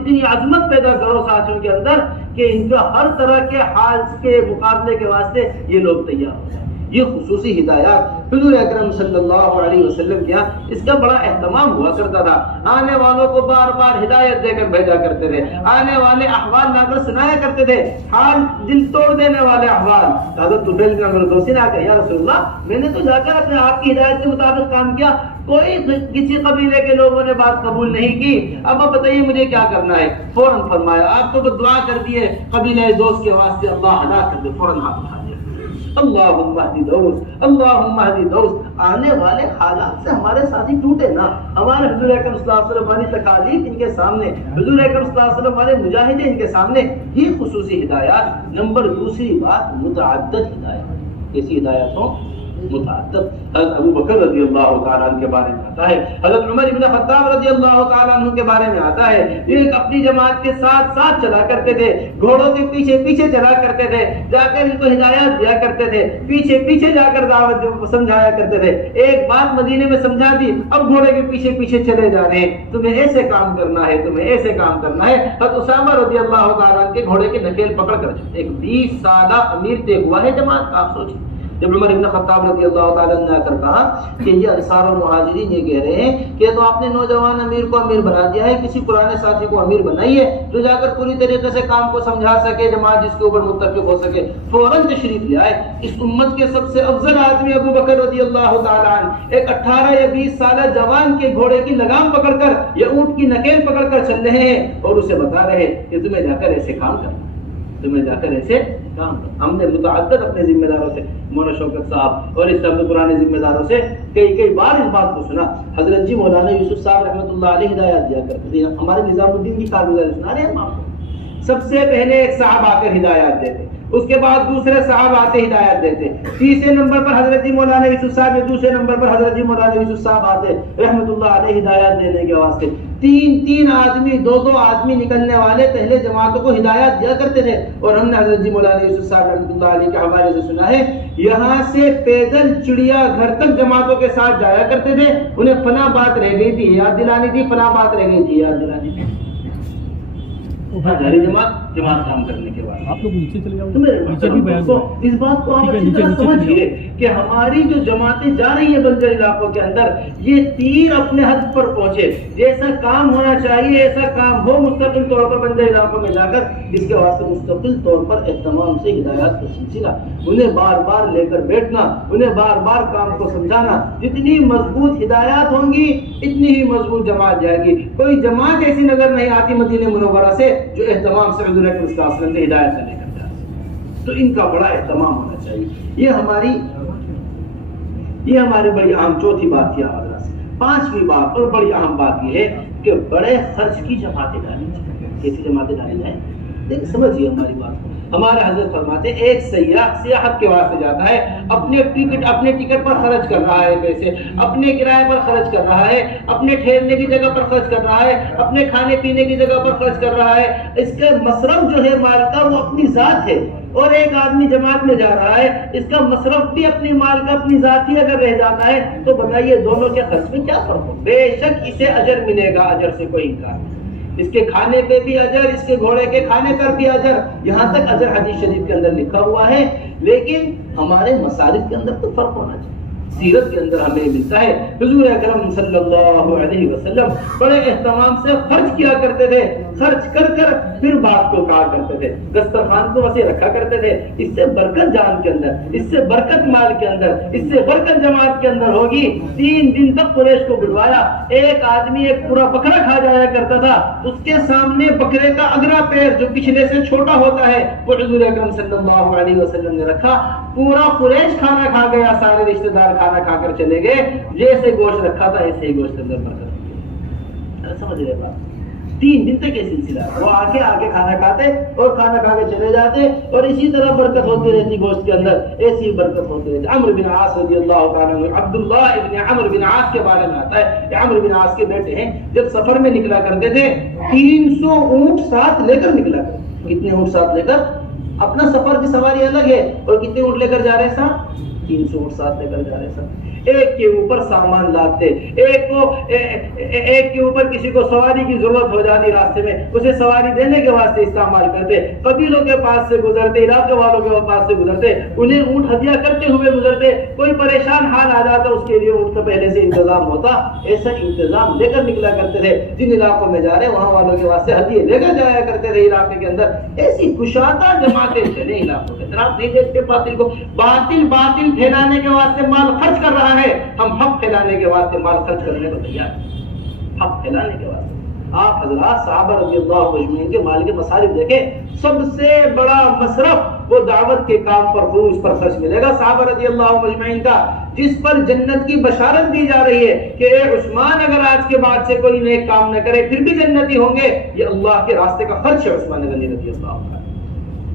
پیدا کرو ساتھیوں کے اندر کہ ان کا ہر طرح کے حال کے مقابلے کے واسطے یہ لوگ تیار ہو جائیں. یہ خصوصی ہدایات حضور اکرم صلی اللہ علیہ وسلم کیا اس کا بڑا اہتمام ہوا کرتا تھا. آنے والوں کو بار بار ہدایت دے کر بھیجا کرتے تھے, آنے والے احوال لا کر سنایا کرتے تھے, حال دل توڑ دینے والے احوال. حضرت طفیل بن عمرو دوسی نے کہا یا رسول اللہ میں نے تو جا کر اپنے آپ کی ہدایت کے مطابق کام کیا, کوئی کسی قبیلے کے لوگوں نے بات قبول نہیں کی, اب آپ بتائیے مجھے کیا کرنا ہے؟ فوراً فرمایا آپ کو دعا کر دیے قبیلے دوست کے واسطے اللہ ہدا کر دے. فوراً ہاتھ اٹھا دیا, اللہم اہدی دوست, اللہم اہدی دوست. آنے والے حالات سے ہمارے ساتھی ٹوٹے نہ. ہمارے حضور اکرم صلی اللہ علیہ وسلم والی تکالیف ان کے سامنے, حضور اکرم صلی اللہ علیہ وسلم والے مجاہدین ان کے سامنے, یہ خصوصی ہدایات. نمبر دوسری بات متعدد ہدایات. کیسی ہدایات ہوں؟ متعدد. حضرت ابو بکر رضی اللہ تعالیٰ عنہ کے بارے میں آتا ہے, حضرت عمر ابن خطاب رضی اللہ تعالیٰ عنہ کے بارے میں آتا ہے, یہ اپنی جماعت کے ساتھ ساتھ چلا کرتے تھے, گھوڑوں کے پیچھے پیچھے چلا کرتے تھے, جا کر ان کو ہدایات دیا کرتے تھے, پیچھے پیچھے جا کر دعوت سمجھایا کرتے تھے. ایک بات مدینے میں سمجھا دی, اب گھوڑے کے پیچھے پیچھے چلے جا رہے ہیں, تمہیں ایسے کام کرنا ہے, تمہیں ایسے کام کرنا ہے. حضرت اسامہ رضی اللہ تعالیٰ عنہ کے گھوڑے کے نکیل پکڑ کر ایک 20 سالہ امیر طے ہوا ہے جماعت کا. آپ سوچیں جب عمر ابن خطاب رضی اللہ تعالیٰ نے آ کر کہا کہ یہ انصار اور مہاجرین یہ کہہ رہے ہیں کہ تو آپ نے نوجوان امیر کو امیر بنا دیا ہے, کسی پرانے ساتھی کو امیر بنائیے جو جا کر پوری طریقے سے کام کو سمجھا سکے, جماعت جس کے اوپر متفق ہو سکے. فوراً تشریف لے آئے. اس امت کے سب سے افضل آدمی ابو بکر رضی اللہ تعالیٰ عنہ ایک 18 یا 20 سالہ جوان کے گھوڑے کی لگام پکڑ کر یا اونٹ کی نکیل پکڑ کر چل رہے ہیں اور اسے بتا رہے ہیں کہ تمہیں جا کر ایسے کام کرنا, تمہیں جا کر ایسے کام کرنا. ہم نے متعدد اپنے ذمہ داروں سے، مولانا شوکت صاحب اور اس طرح پرانے ذمہ داروں سے کئی بار اس بات کو سنا. حضرت جی مولانا یوسف صاحب رحمۃ اللہ علیہ ہدایات دیا کرتے تھے. ہمارے نظام الدین کی کارگزاری سنا رہے ہیں ہم آپ کو. سب سے پہلے ایک صاحب آ کر ہدایات دیتے، اس کے بعد دوسرے صاحب آتے ہدایت دیتے، تیسرے نمبر پر حضرت جی مولانا یوسف صاحب، دوسرے نمبر پر حضرت جی مولانا یوسف صاحب آتے رحمۃ اللہ علیہ ہدایات دینے کے واسطے. تین آدمی، دو آدمی نکلنے والے پہلے جماعتوں کو ہدایات دیا کرتے تھے. اور ہم نے حضرت جی مولانا یوسف صاحب رحمۃ اللہ علیہ کے حوالے سے سنا ہے، یہاں سے پیدل چڑیا گھر تک جماعتوں کے ساتھ جایا کرتے تھے. انہیں فلاں بات رہ گئی تھی یاد دلانی تھی، فلاں بات رہ گئی تھی یاد دلانی تھی. جماعت کام کرنے کے بعد آپ لوگ نیچے چلے جاؤ. اس بات کو آپ اچھی طرح سمجھیے کہ ہماری جو جماعتیں جا رہی ہیں بنجر علاقوں کے اندر، یہ تیر اپنے حد پر پہنچے. جیسا کام ہونا چاہیے ایسا کام ہو مستقل طور پر بنجر علاقوں میں جا کر. اس کے واسطے مستقل طور پر اہتمام سے ہدایات کا سلسلہ، انہیں بار بار لے کر بیٹھنا، انہیں بار بار کام کو سمجھانا. جتنی مضبوط ہدایات ہوں گی اتنی ہی مضبوط جماعت جائے گی. کوئی جماعت ایسی نظر نہیں آتی مدینہ منورہ سے جو اہتمام سے حضور اکرم صلی اللہ علیہ وسلم سے ہدایت سے لے کر جاتی. تو ان کا بڑا اہتمام ہونا چاہیے. یہ ہماری بڑی اہم چوتھی بات تھی حضرات سے. پانچویں بات اور بڑی اہم بات یہ ہے کہ بڑے خرچ کی جماعتیں ڈالنی چاہیے. کیسی جماعتیں ڈالنی ہیں؟ دیکھ سمجھیے ہماری بات کو. ہمارے حضرت فرماتے ہیں ایک سیاح سیاحت کے واسطے جاتا ہے، اپنے ٹکٹ پر خرچ کر رہا ہے پیسے، اپنے کرائے پر خرچ کر رہا ہے، اپنے ٹھہرنے کی جگہ پر خرچ کر رہا ہے، اپنے کھانے پینے کی جگہ پر خرچ کر رہا ہے. اس کا مصرف جو ہے مال کا وہ اپنی ذات ہے. اور ایک آدمی جماعت میں جا رہا ہے، اس کا مصرف بھی اپنی مال کا اپنی ذات ہی اگر رہ جاتا ہے تو بتائیے دونوں کے خرچ میں کیا فرق ہو. بے شک اسے اجر ملے گا، اجر سے کوئی انکار نہیں. اس کے کھانے پہ بھی اجر، اس کے گھوڑے کے کھانے پر بھی اجر، یہاں تک اجر حدیث شریف کے اندر لکھا ہوا ہے. لیکن ہمارے مصارف کے اندر تو فرق ہونا چاہیے. سیرت کے اندر ہمیں ملتا ہے حضور اکرم صلی اللہ علیہ وسلم بڑے اہتمام سے خرچ کیا کرتے تھے. خرچ کر کر پھر بات کو کہا کرتے تھے، دسترخوان کو وسیع رکھا کرتے تھے. اس سے برکت جان کے اندر، اس سے برکت مال کے اندر، اس سے برکت جماعت کے اندر ہوگی. 3 دن تک قریش کو بلوایا. ایک آدمی ایک پورا بکرا کھا جایا کرتا تھا، اس کے سامنے بکرے کا اگلا پیر جو پچھلے سے چھوٹا ہوتا ہے وہ حضور اکرم صلی اللہ علیہ وسلم نے رکھا. پورا قریش کھانا کھا گیا، سارے رشتہ دار کھانا کھا کر چلے گئے. جیسے گوشت رکھا تھا ایسے ہی گوشت اندر برکت. سمجھ رہے بات؟ 3 دن تک یہ سلسلہ وہ آگے کھانا کھاتے اور کھانا کھا کے چلے جاتے اور اسی طرح برکت ہوتی رہتی گوشت کے اندر، ایسی ہی برکت ہوتی رہتی. عمرو بن عاص رضی اللہ تعالیٰ عنہ، عبداللہ ابن عمرو بن عاص کے بارے میں آتا ہے کہ عمرو بن عاص کے بیٹے ہیں، جب سفر میں نکلا کرتے تھے 300 اونٹ ساتھ لے کر نکلا کرتے. کتنے اونٹ ساتھ لے کر؟ اپنا سفر کی سواری الگ ہے اور کتنے اونٹ لے کر جا رہے ہیں ساتھ؟ 300 اونٹ ساتھ لے کر جا رہے ہیں ساتھ. ایک کے اوپر سامان لاتے، ایک کے اوپر کسی کو سواری کی ضرورت ہو جاتی راستے میں، اسے سواری دینے کے واسطے استعمال کرتے. قبیلوں کے پاس سے گزرتے، علاقے والوں کے پاس سے گزرتے، انہیں اونٹ ہدیہ کرتے ہوئے گزرتے. کوئی پریشان حال آ جاتا اس کے لیے اونٹ کا پہلے سے انتظام ہوتا. ایسا انتظام لے کر نکلا کرتے تھے. جن علاقوں میں جا رہے وہاں والوں کے واسطے ہدیے لے کر جایا کرتے تھے علاقے کے اندر. ایسی کشادہ جماعتیں چلے علاقوں کے اندر. آپ نہیں دیکھتے باطل کو، باطل پھیلانے کے واسطے مال خرچ کر رہا ہے. ہم حق پھیلانے کے واسطے مال خرچ کرنے کو تیار ہیں. حق پھیلانے کے واسطے آپ حضرات صحابہ رضی اللہ اجمعین کے مال کے مصارف دیکھیں. سب سے بڑا مصرف وہ دعوت کے کام پر فروج پر خرچ ملے گا صحابہ رضی اللہ اجمعین کا، جس پر جنت کی بشارت دی جا رہی ہے کہ اے عثمان اگر آج کے بعد سے کوئی نیک کام نہ کرے پھر بھی جنتی ہوں گے. یہ اللہ کے راستے کا خرچ ہے عثمان غنی رضی اللہ عنہ.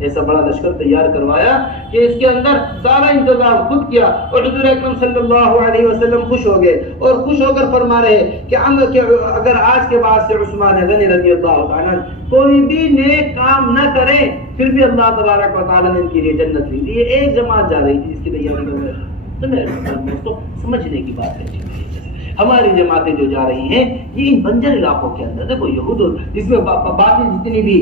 ایسا بڑا لشکر تیار کروایا کہ اس کے اندر سارا انتظام خود کیا. اور حضور اکرم صلی اللہ علیہ وسلم خوش ہو گئے اور خوش ہو کر فرما رہے کہ اگر آج کے بعد سے عثمان غنی رضی اللہ تعالیٰ کوئی بھی نیک کام نہ کرے پھر بھی اللہ تبارک و تعالیٰ نے ان کے لیے جنت لی تھی. ایک جماعت جا رہی تھی جس کی تیاری کر رہے تھے. تو میرے دوستوں سمجھنے کی بات ہے. ہماری جماعتیں جو جا رہی ہیں یہ ان بنجر علاقوں کے اندر دیکھو یہود جس میں باقی جتنی بھی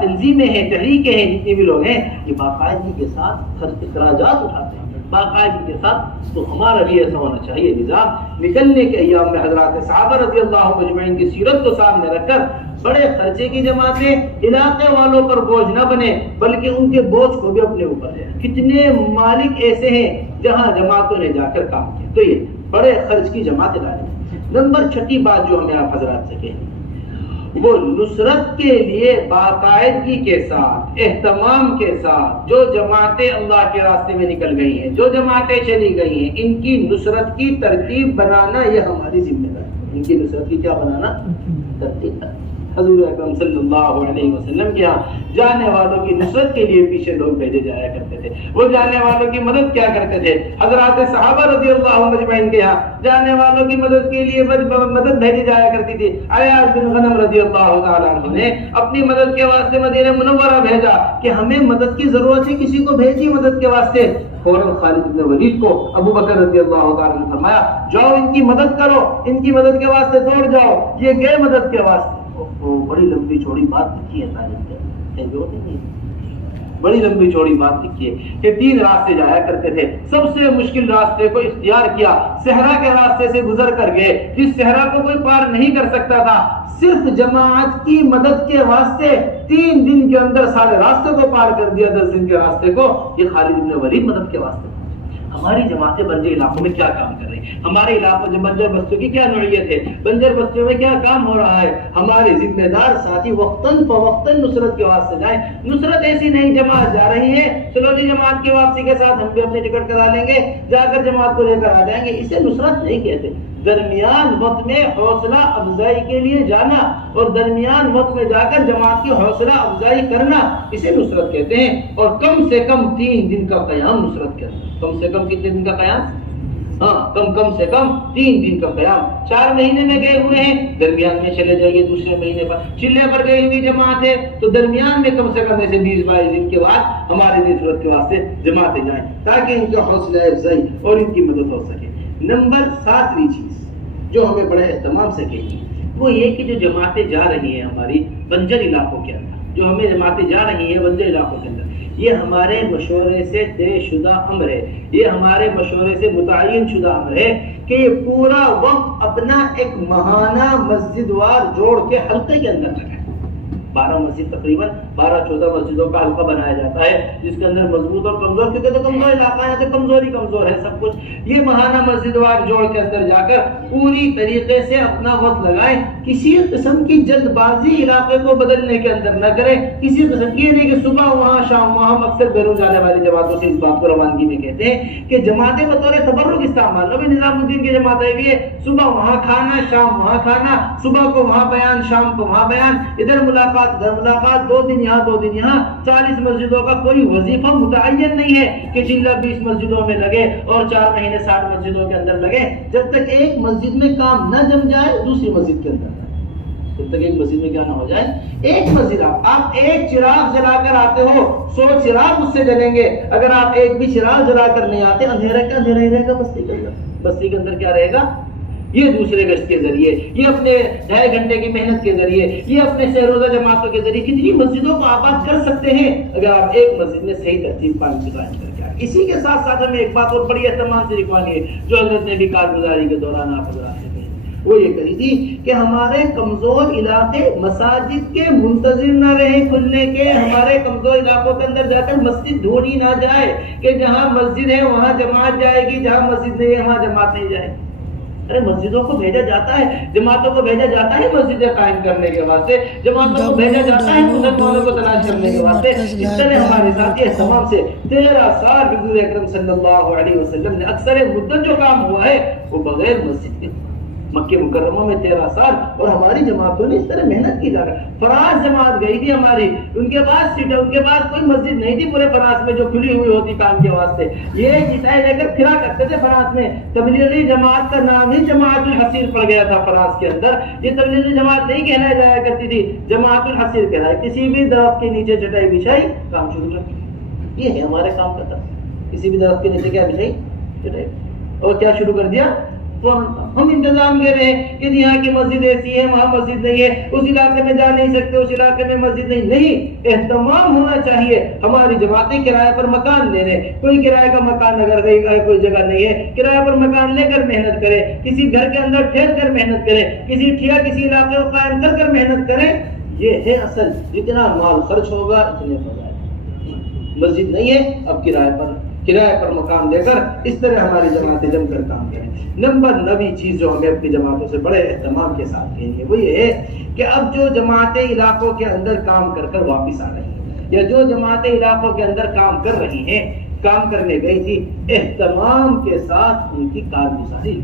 تنظیمیں ہیں، تحریکیں ہیں، جتنے بھی لوگ ہیں، یہ باقاعدگی کے ساتھ اخراجات اٹھاتے ہیں باقاعدگی کے ساتھ. تو ہمارا بھی ایسا ہونا چاہیے نظام. نکلنے کے ایام میں حضرات صحابہ رضی اللہ اجمعین کی سیرت کو سامنے رکھ کر بڑے خرچے کی جماعتیں علاقے والوں پر بوجھ نہ بنے بلکہ ان کے بوجھ کو بھی اپنے اوپر لیں. کتنے مالک ایسے ہیں جہاں جماعتوں نے جا کر کام کیا. تو یہ بڑے خرچ کی جماعتیں ڈالیں. نمبر 6 بات جو ہمیں آپ حضرات سے کہیں وہ نصرت کے لیے باقاعدگی کے ساتھ، اہتمام کے ساتھ جو جماعتیں اللہ کے راستے میں نکل گئی ہیں، جو جماعتیں چلی گئی ہیں، ان کی نصرت کی ترتیب بنانا یہ ہماری ذمہ داری ہے۔ ان کی نصرت کی کیا بنانا؟ ترتیب۔ حضور اکرم صلی اللہ علیہ وسلم کے یہاں جانے والوں کی نصرت کے لیے پیچھے لوگ بھیجے جایا کرتے تھے، وہ جانے والوں کی مدد کیا کرتے تھے؟ حضرات صحابہ رضی اللہ عنہم اجمعین کے یہاں جانے والوں کی مدد کے لیے مدد بھیجی جایا کرتی تھی۔ عیاض بن غنم رضی اللہ تعالیٰ عنہ نے اپنی مدد کے واسطے مدینہ منورہ بھیجا کہ ہمیں مدد کی ضرورت ہے، کسی کو بھیجی مدد کے واسطے۔ فوراً خالد بن ولید کو ابو بکر رضی اللہ تعالیٰ نے فرمایا جاؤ ان کی مدد کرو، ان کی مدد کے واسطے دوڑ جاؤ۔ یہ گئے مدد کے واسطے۔ بڑی لمبی چوڑی بات لکھی ہے تاریخ میں، بڑی لمبی چوڑی بات لکھی ہے کہ 3 راستے جایا کرتے تھے، سب سے مشکل راستے کو اختیار کیا، صحرا کے راستے سے گزر کر گئے، جس صحرا کو کوئی پار نہیں کر سکتا تھا، صرف جماعت کی مدد کے واسطے 3 دن کے اندر سارے راستے کو پار کر دیا، 10 دن کے راستے کو۔ یہ خالد بن ولید مدد کے واسطے۔ ہماری جماعتیں بنجر علاقوں میں کیا کام کر رہی ہیں؟ ہمارے علاقوں میں بنجر بستیوں کی کیا نوعیت ہے؟ بنجر بستیوں میں کیا کام ہو رہا ہے؟ ہمارے ذمہ دار ساتھی وقتاً فوقتاً نصرت کے واسطے جائیں۔ نصرت ایسی نہیں جماعت جا رہی ہے، چلو جی جماعت کی واپسی کے ساتھ ہم بھی اپنی ٹکٹ کرا لیں گے، جا کر جماعت کو لے کر آ جائیں گے، اسے نصرت نہیں کہتے۔ درمیان وقت میں حوصلہ افزائی کے لیے جانا اور درمیان وقت میں جا کر جماعت کی حوصلہ افزائی کرنا، اسے نصرت کہتے ہیں۔ اور کم سے کم 3 دن کا قیام نصرت کہتے ہیں۔ کم سے کم کتنے دن کا قیام؟ کم سے کم 3 دن کا قیام۔ 4 مہینے میں گئے ہوئے ہیں، درمیان میں چلے جائیے دوسرے مہینے پر۔ چلے پر گئی ہوئی جماعت ہے تو درمیان میں کم سے کم ایسے 20-22 دن کے بعد ہمارے نصرت کے واسطے جماعتیں جائیں تاکہ ان کا حوصلہ افزائی اور ان کی مدد ہو سکے۔ نمبر 7ویں چیز جو ہمیں بڑے اہتمام سے کہی وہ یہ کہ جو جماعتیں جا رہی ہیں ہماری بنجر علاقوں کے اندر، جو ہمیں جماعتیں جا رہی ہیں بنجر علاقوں کے اندر، یہ ہمارے مشورے سے طے شدہ امر ہے، یہ ہمارے مشورے سے متعین شدہ امر ہے کہ یہ پورا وقت اپنا ایک ماہانہ مسجد وار جوڑ کے حلقے کے اندر لگائے۔ 12 مسجد تقریباً 12-14 مسجدوں کا حلقہ بنایا جاتا ہے جس کے اندر مضبوط اور کمزور، کیونکہ تو کمزور علاقہ ہے تو کمزوری کمزور ہے سب کچھ۔ یہ ماہانہ مسجد وار جوڑ کے اندر جا کر پوری طریقے سے اپنا وقت لگائیں، کسی قسم کی جلد بازی علاقے کو بدلنے کے اندر نہ کریں، کسی قسم کی نہیں کہ صبح وہاں شام وہاں۔ اکثر بیرون جانے والی جماعتوں سے اس بات کو روانگی میں کہتے ہیں کہ جماعتیں بطور تبرک استعمال، نبی نظام الدین کی جماعتیں بھی ہے، صبح وہاں کھانا شام وہاں کھانا، صبح کو وہاں بیان شام کو وہاں بیان، ادھر ملاقات ادھر ملاقات، 2 دن یہاں 2 دن یہاں۔ 40 مسجدوں کا کوئی وظیفہ متعین نہیں ہے کہ چلہ 20 مسجدوں میں لگے اور 4 مہینے 60 مسجدوں کے اندر لگے۔ جب تک ایک مسجد میں کام نہ جم جائے دوسری مسجد کے اندر، جب تک ایک مسجد میں کیا نہ ہو جائے، ایک مسجد آپ ایک چراغ جلا کر آتے ہو 100 چراغ اس سے جلیں گے، اگر آپ ایک بھی چراغ جلا کر نہیں آتے اندھیرا کا اندھیرا ہی رہے گا بستی کے اندر۔ بستی کے اندر کیا رہے گا؟ یہ دوسرے گشت کے ذریعے، یہ اپنے 2.5 گھنٹے کی محنت کے ذریعے، یہ اپنے سہروزہ جماعتوں کے ذریعے کتنی مسجدوں کو آباد کر سکتے ہیں اگر آپ ایک مسجد میں صحیح ترتیب قائم کر کے آئیں۔ اسی کے ساتھ ساتھ ہمیں ایک بات اور بڑی اہتمام سے لکھوانی ہے جو حضرت نے بھی کارگزاری کے دوران آپ حضرات سے کہی، وہ یہ کہی تھی کہ ہمارے کمزور علاقے مساجد کے منتظر نہ رہے کھلنے کے، ہمارے کمزور علاقوں کے اندر جا کر مسجد ڈھونڈی نہ جائے کہ جہاں مسجد ہے وہاں جماعت جائے گی، جہاں مسجد نہیں ہے وہاں جماعت نہیں جائے گی۔ ارے مسجدوں کو بھیجا جاتا ہے، جماعتوں کو بھیجا جاتا ہے مسجدیں قائم کرنے کے واسطے، جماعتوں کو بھیجا جاتا ہے مسلمانوں کو تلاش کرنے کے واسطے۔ اس طرح ہمارے ساتھی تمام سے 13 سال حضور اکرم صلی اللہ علیہ وسلم نے اکثر مدت جو کام ہوا ہے وہ بغیر مسجد کے، مکہ مکرمہ میں 13 سال، اور ہماری جماعتوں نے اس طرح محنت کی جا رہا ہے۔ فراز جماعت گئی تھی ہماری، ان کے پاس سیٹ، ان کے پاس کوئی مسجد نہیں تھی پورے فراز میں جو کھلی ہوئی ہوتی کام کے واسطے، یہ عیسائی لے کر پھرا کرتے تھے فراز میں۔ تبلیغی جماعت کا نام ہی جماعت الحصیر پڑ گیا تھا فراز کے اندر، یہ تبلیغی جماعت نہیں کہلایا جایا کرتی تھی، جماعت الحصیر کہلائی۔ کسی بھی درخت کے نیچے چٹائی بچھائی کام شروع کر دیا، یہ ہے ہمارے کام کا طرز۔ کسی بھی درخت کے نیچے کیا بچھائی؟ چٹائی، اور کیا شروع کر دیا؟ ہم انتظام دے رہے ہیں کہ یہاں کی مسجد ایسی ہے وہاں مسجد نہیں ہے، اس علاقے میں جا نہیں سکتے اس علاقے میں مسجد نہیں۔ اہتمام ہونا چاہیے، ہماری جماعتیں کرایہ پر مکان لے رہے، کوئی کرایہ کا مکان اگر کوئی جگہ نہیں ہے کرایہ پر مکان لے کر محنت کرے، کسی گھر کے اندر ٹھہر کر محنت کرے، کسی ٹھیا کسی علاقے کو قائم کر کر محنت کرے، یہ ہے اصل۔ جتنا مال خرچ ہوگا اتنے فضائل۔ مسجد نہیں ہے اب کرایہ پر کرایہ پر مقام دے کر اس طرح ہماری جماعتیں جم کر کام کریں۔ نمبر 9 چیز جو ہمیں اپنی جماعتوں سے بڑے اہتمام کے ساتھ کہنی ہے وہ یہ ہے کہ اب جو جماعتیں علاقوں کے اندر کام کر کر واپس آ رہی ہیں یا جو جماعتیں علاقوں کے اندر کام کر رہی ہیں، کام کرنے گئی تھی، اہتمام کے ساتھ ان کی کارگزاری،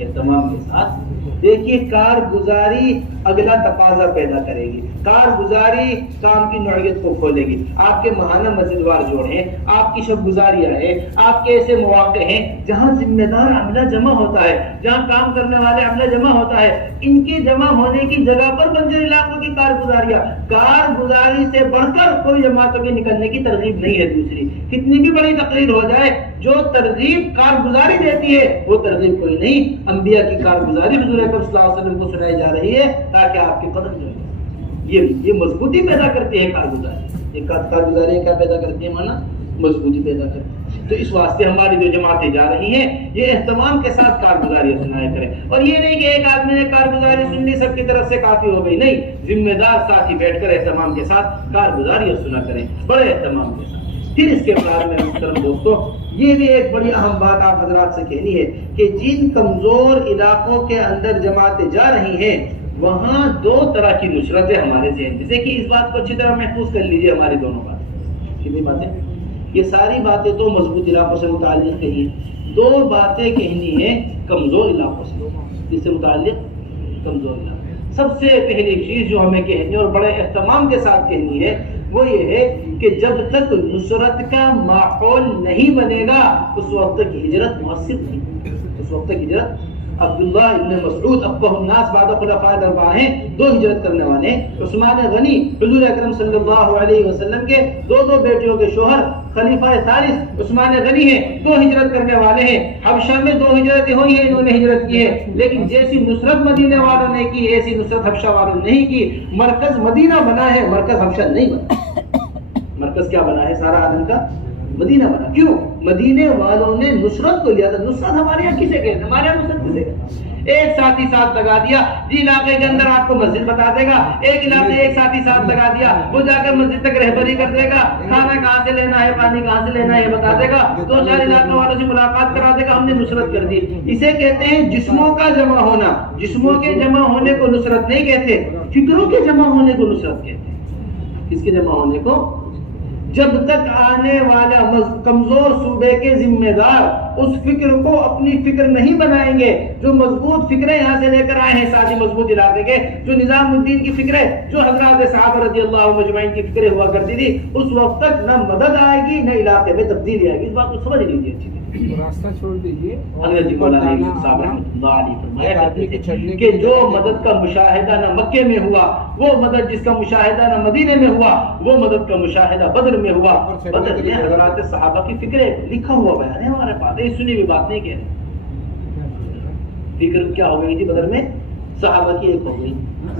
اہتمام کے ساتھ دیکھیے کارگزاری اگلا تقاضا پیدا کرے گی، کارگزاری کام کی نوعیت کو کھولے گی۔ آپ کے ماہانہ مسجدوار جوڑ ہیں، آپ کی شب گزاریاں ہیں، آپ کے ایسے مواقع ہیں جہاں ذمہ دار عملہ جمع ہوتا ہے، جہاں کام کرنے والے عملہ جمع ہوتا ہے، ان کے جمع ہونے کی جگہ پر بنجر علاقوں کی کارگزاریاں، کارگزاری سے بڑھ کر کوئی جماعتوں کے نکلنے کی ترغیب نہیں ہے۔ دوسری کتنی بھی بڑی تقریر ہو جائے، جو ترغیب کارگزاری دیتی ہے وہ ترغیب کوئی نہیں، انبیاء کی کارگزاری حضور اکرم صلی اللہ علیہ وسلم کو سنائی جا رہی ہے تاکہ آپ کے قدم جو ہے یہ مضبوطی پیدا کرتی ہے۔ کارگزاری یہ کارگزاری کیا پیدا کرتی ہے؟ مانا مضبوطی پیدا کرتی ہے۔ تو اس واسطے ہماری جو جماعتیں جا رہی ہیں یہ اہتمام کے ساتھ کارگزاری سنایا کریں، اور یہ نہیں کہ ایک آدمی نے کارگزاری سن لی سب کی طرف سے کافی ہو گئی، نہیں، ذمہ دار ساتھی بیٹھ کر اہتمام کے ساتھ کارگزاری سنا کریں، بڑے اہتمام کے ساتھ۔ پھر اس کے بعد میں محترم دوستو یہ بھی ایک بڑی اہم بات آپ حضرات سے کہنی ہے کہ جن کمزور علاقوں کے اندر جماعتیں جا رہی ہیں وہاں 2 طرح کی نصرتیں ہمارے ذہن میں، دیکھیے اس بات کو اچھی طرح محفوظ کر لیجئے، ہماری دونوں باتیں، کتنی باتیں، یہ ساری باتیں تو مضبوط علاقوں سے متعلق کہی ہیں، 2 باتیں کہنی ہے کمزور علاقوں سے، جس سے متعلق کمزور علاقے۔ سب سے پہلی چیز جو ہمیں کہنی اور بڑے اہتمام کے ساتھ کہنی ہے وہ یہ ہے کہ جب تک نصرت کا ماحول نہیں بنے گا اس وقت تک ہجرت مؤثر نہیں، اس وقت تک ہجرت۔ عبداللہ ابن مسعود ابقہ الناس بعد خلفاء الاربعہ ہیں، 2 ہجرت کرنے والے ہیں۔ عثمان غنی حضور اکرم صلی اللہ علیہ وسلم کے 2 بیٹیوں کے شوہر، خلیفہ ثالث عثمان غنی ہیں، 2 ہجرت کرنے والے ہیں۔ حبشہ میں 2 ہجرتیں ہوئی ہیں، انہوں نے ہجرت کی ہے، لیکن جیسی نصرت مدینے والوں نے کی ایسی نصرت حبشہ والوں نے نہیں کی۔ مرکز مدینہ بنا ہے، مرکز حبشہ نہیں بنا۔ مرکز کیا بنا ہے سارا عالم کا؟ مدینہ بنا۔ کیوں؟ مدینے والوں نے نصرت کو لیا تھا۔ نصرت ہمارے یہاں کسے کہتے ہیں؟ ہمارے یہاں نصرت کسے کہتے ہیں؟ ایک ساتھی ساتھ لگا دیا، جی علاقے کے اندر آپ کو مسجد بتا دے گا، ایک علاقے ایک ساتھی ساتھ لگا دیا، وہ جا کر مسجد تک رہبری کر دے گا، کھانا کہاں سے لینا ہے، پانی کہاں سے لینا ہے یہ بتا دے گا، 2-4 علاقوں والوں سے ملاقات کرا دے گا، ہم نے نصرت کر دی۔ اسے کہتے ہیں جسموں کا جمع ہونا۔ جسموں کے جمع ہونے کو نصرت نہیں کہتے، فکروں کے جمع ہونے کو نصرت کہتے ہیں۔ کس کے جمع ہونے کو؟ جب تک آنے والا کمزور صوبے کے ذمہ دار اس فکر کو اپنی فکر نہیں بنائیں گے، جو مضبوط فکریں یہاں سے لے کر آئے ہیں ساتھی مضبوط علاقے کے، جو نظام الدین کی فکریں، جو حضرات صحابہ رضی اللہ عنہم اجمعین کی فکریں ہوا کرتی تھی، اس وقت تک نہ مدد آئے گی نہ علاقے میں تبدیلی آئے گی۔ اس بات کو سمجھ لیجیے اچھی طرح۔ راستہ چھوڑ دیجیے۔ حضرت مولانا صاحب رحمۃ اللہ علیہ فرمایا کرتے تھے کہ جو مدد کا مشاہدہ نہ مکے میں ہوا، وہ مدد جس کا مشاہدہ نہ مدینے میں ہوا، وہ مدد کا مشاہدہ بدر میں ہوا۔ بدر میں حضرات صحابہ کی فکریں لکھا ہوا بیان ہے ہمارے پاس، یہ سنی ہوئی بات نہیں کہہ رہے۔ فکر کیا ہو گئی تھی بدر میں؟ صحابہ کی ایک ہو گئی۔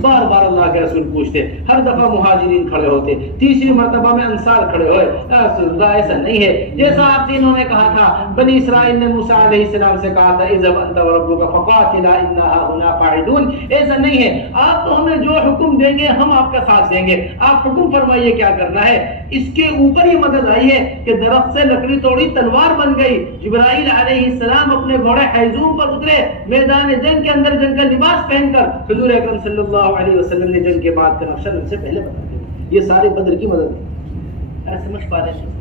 بار بار اللہ کے رسول پوچھتے، ہر دفعہ مہاجرین کھڑے ہوتے، تیسری مرتبہ میں انصار کھڑے ہوئے، رسول اللہ ایسا نہیں ہے جیسا آپ سے انہوں نے کہا تھا۔ بنی اسرائیل نے موسیٰ علیہ السلام سے کہا تھا اذهب انت وربك فقاتلا انا هنا قاعدون، ایسا نہیں ہے، آپ تو ہمیں جو حکم دیں گے ہم آپ کا ساتھ دیں گے، آپ حکم فرمائیے کیا کرنا ہے۔ اس کے اوپر ہی مدد آئی ہے کہ درخت سے لکڑی توڑی تلوار بن گئی، جبرائیل علیہ السلام اپنے گھوڑے حیزوم پر اترے، میدان جنگ کے اندر جنگ کا لباس پہن کر حضور اکرم صلی اللہ علیہ وسلم نے جنگ کے بعد کا نقشہ ان سے پہلے بتا دیا۔ یہ سارے بدر کی مدد ہے۔ سمجھ پا رہے ہیں؟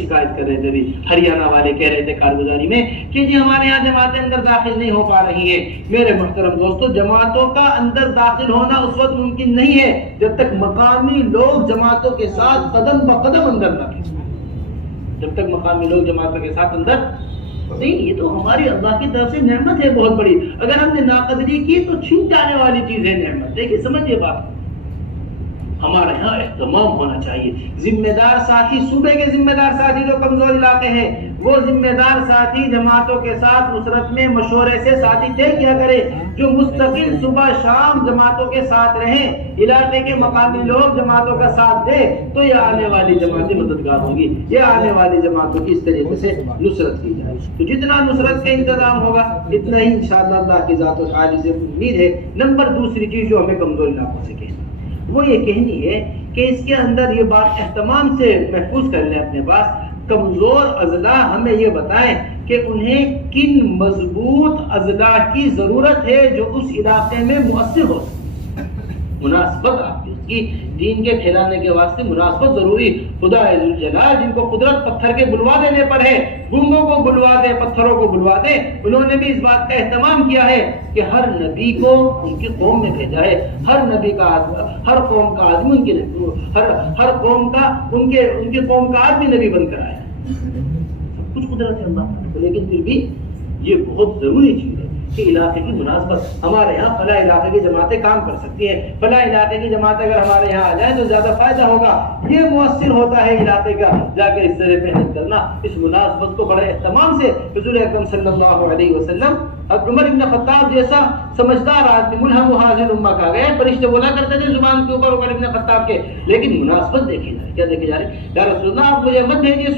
شکایت کر رہے تھے، ہریانہ والے کہہ رہے تھے کارگزاری میں کہ جی ہمارے یہاں جماعتیں اندر داخل نہیں ہو پا رہی ہیں۔ میرے محترم دوستو، جماعتوں کا اندر داخل ہونا اس وقت ممکن نہیں ہے جب تک مقامی لوگ جماعتوں کے ساتھ قدم بقدم اندر نہ رہیں۔ جب تک مقامی لوگ جماعتوں کے ساتھ اندر نہیں، یہ تو ہماری اللہ کی طرف سے نعمت ہے بہت بڑی، اگر ہم نے ناقدری کی تو چھن جانے والی چیز ہے نعمت۔ دیکھیے سمجھیے بات، ہمارے یہاں اہتمام ہونا چاہیے۔ ذمہ دار ساتھی، صوبے کے ذمہ دار ساتھی جو کمزور علاقے ہیں، وہ ذمہ دار ساتھی جماعتوں کے ساتھ نصرت میں مشورے سے ساتھی طے کیا کرے، جو مستقل صبح شام جماعتوں کے ساتھ رہیں، علاقے کے مقامی لوگ جماعتوں کا ساتھ دے تو یہ آنے والی جماعتیں مددگار ہوں گی، یہ آنے والی جماعتوں کی اس طریقے سے نصرت کی جائے۔ تو جتنا نصرت کا انتظام ہوگا اتنا ہی انشاءاللہ اللہ کی ذات و تعالی سے امید ہے۔ نمبر دوسری چیز جو ہمیں کمزور علاقوں سے کہنا وہ یہ کہنی ہے کہ اس کے اندر یہ بات اہتمام سے محفوظ کر لیں اپنے پاس، کمزور اضلاع ہمیں یہ بتائیں کہ انہیں کن مضبوط اضلاع کی ضرورت ہے جو اس علاقے میں مؤثر ہو. مناسبت آپ کی دین کے پھیلانے کے واسطے مناسبت ضروری. خدا ذوالجلال جن کو قدرت پتھر کے بلوا دینے پر ہے، گونگوں کو بلوا دے، پتھروں کو بلوا دے، انہوں نے بھی اس بات کا اہتمام کیا ہے کہ ہر نبی کو ان کی قوم میں بھیجا ہے. ہر نبی کا آدمی، ہر قوم کا آدمی ان کے ہر قوم کا ان کی قوم کا آدمی نبی بن کر آیا. سب کچھ قدرت ہے اللہ، لیکن پھر بھی یہ بہت ضروری چیز ہے کہ علاقے کی مناسبت. ہمارے یہاں فلاں علاقے کی جماعتیں کام کر سکتی ہیں، فلاں علاقے کی جماعت اگر ہمارے یہاں آ جائیں تو زیادہ فائدہ ہوگا. یہ مؤثر ہوتا ہے علاقے کا جا کے اس طرح محنت کرنا. اس مناسبت کو بڑے اہتمام سے حضور اکرم صلی اللہ علیہ وسلم عمر بن خطاب جیسا سمجھدار آدمی، ملہم حاضر امہ کہا گیا. فرشتے بولا کرتے تھے زبان کے اوپر عمر بن خطاب کے، لیکن مناسبت دیکھی جائے. کیا دیکھی جا رہی؟ یا رسول اللہ آپ مجھے مت بھیجیے